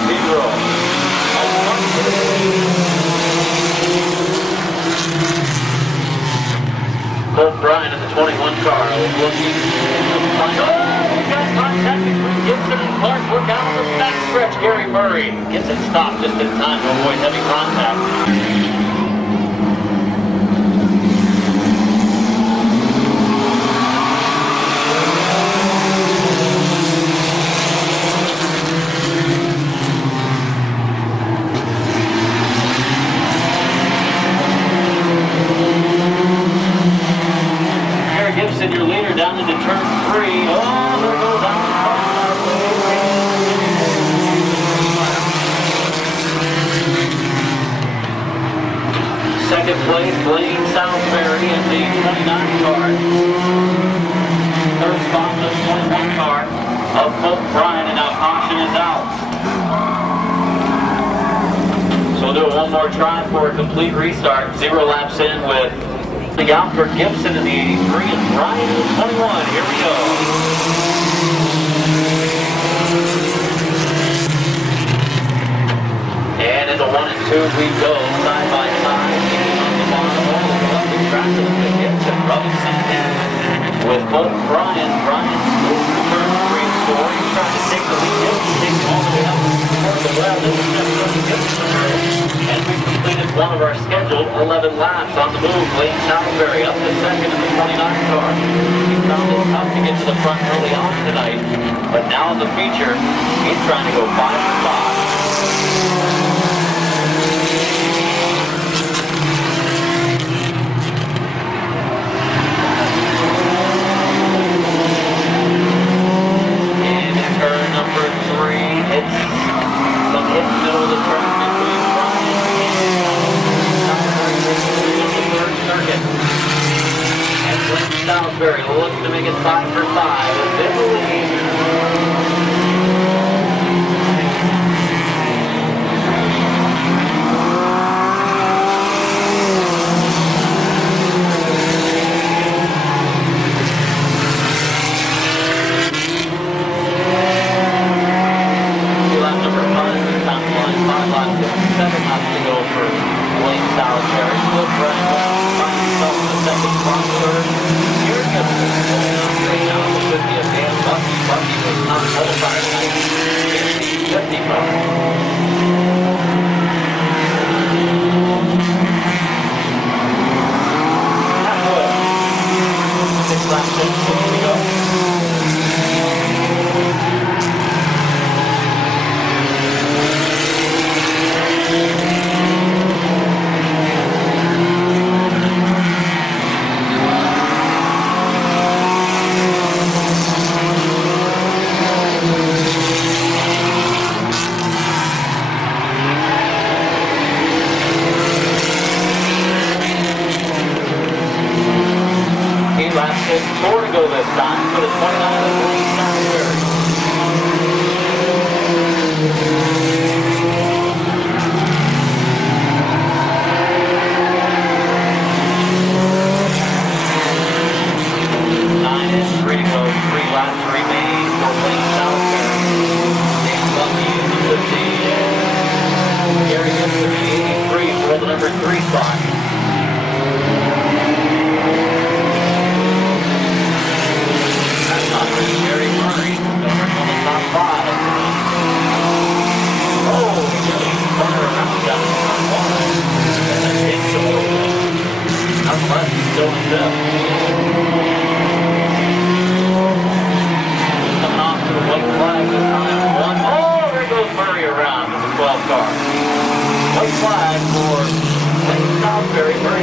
Colt Bryan in the 21 car looking in the front. Oh, we've got contact between Gibson and Clark. We're down the back stretch. Gary Murray gets it stopped just in time to avoid heavy contact. Gibson, your leader, down into turn 3. Oh, there goes out the car. Second place, Blaine Salisbury in the 29 car. Third spot, the 21 car of Colt Bryan, and now caution is out. So we'll do one more try for a complete restart. 0 laps in with out for Gibson in the 83 and Bryan in the 21. Here we go. And into 1 and 2 we go, side by side. Keeping on the bottom all the way up the track to the Gibson. Robinson with Colt Bryan. Bryan moves to turn 3 and 4. He's trying to take the lead. Gibson takes all the way up toward the well. This is just from Gibson. And we've completed one of our scheduled 11 laps on the move. Blaine Salisbury up to second in the 29 car. He found it tough to get to the front early on tonight, but now in the feature, he's trying to go 5 for 5. And in turn number 3, it's some hit in the middle of the track between circuit. And Blaine Salisbury looks to make it 5 for 5 as they believe. Lap number 5 is time to line 5 laps, 7 laps to go for Blaine Salisbury. Colt Bryan finds himself in the second spot, third. Here Gibson going on right now. It could be a Dan Bucky. Bucky was not qualified tonight. 50 halfway. 6 laps in, here we go. Laps in, 4 to go this time for the 29 of Blaine Salisbury. Nine and 3 to go, 3 laps remain for Blaine Salisbury. Dan Bucky in the 50. Gary Gibson, the 83 for the number 3 spot. Gary Murray, going on the top 5. Oh, he's going to corner around down the front 1. And then takes the wheel. Nonetheless, he's still in fifth. Coming off to the white flag this time. 1. Oh, there goes Murray around in the 12 car. White flag for Blaine Salisbury. Murray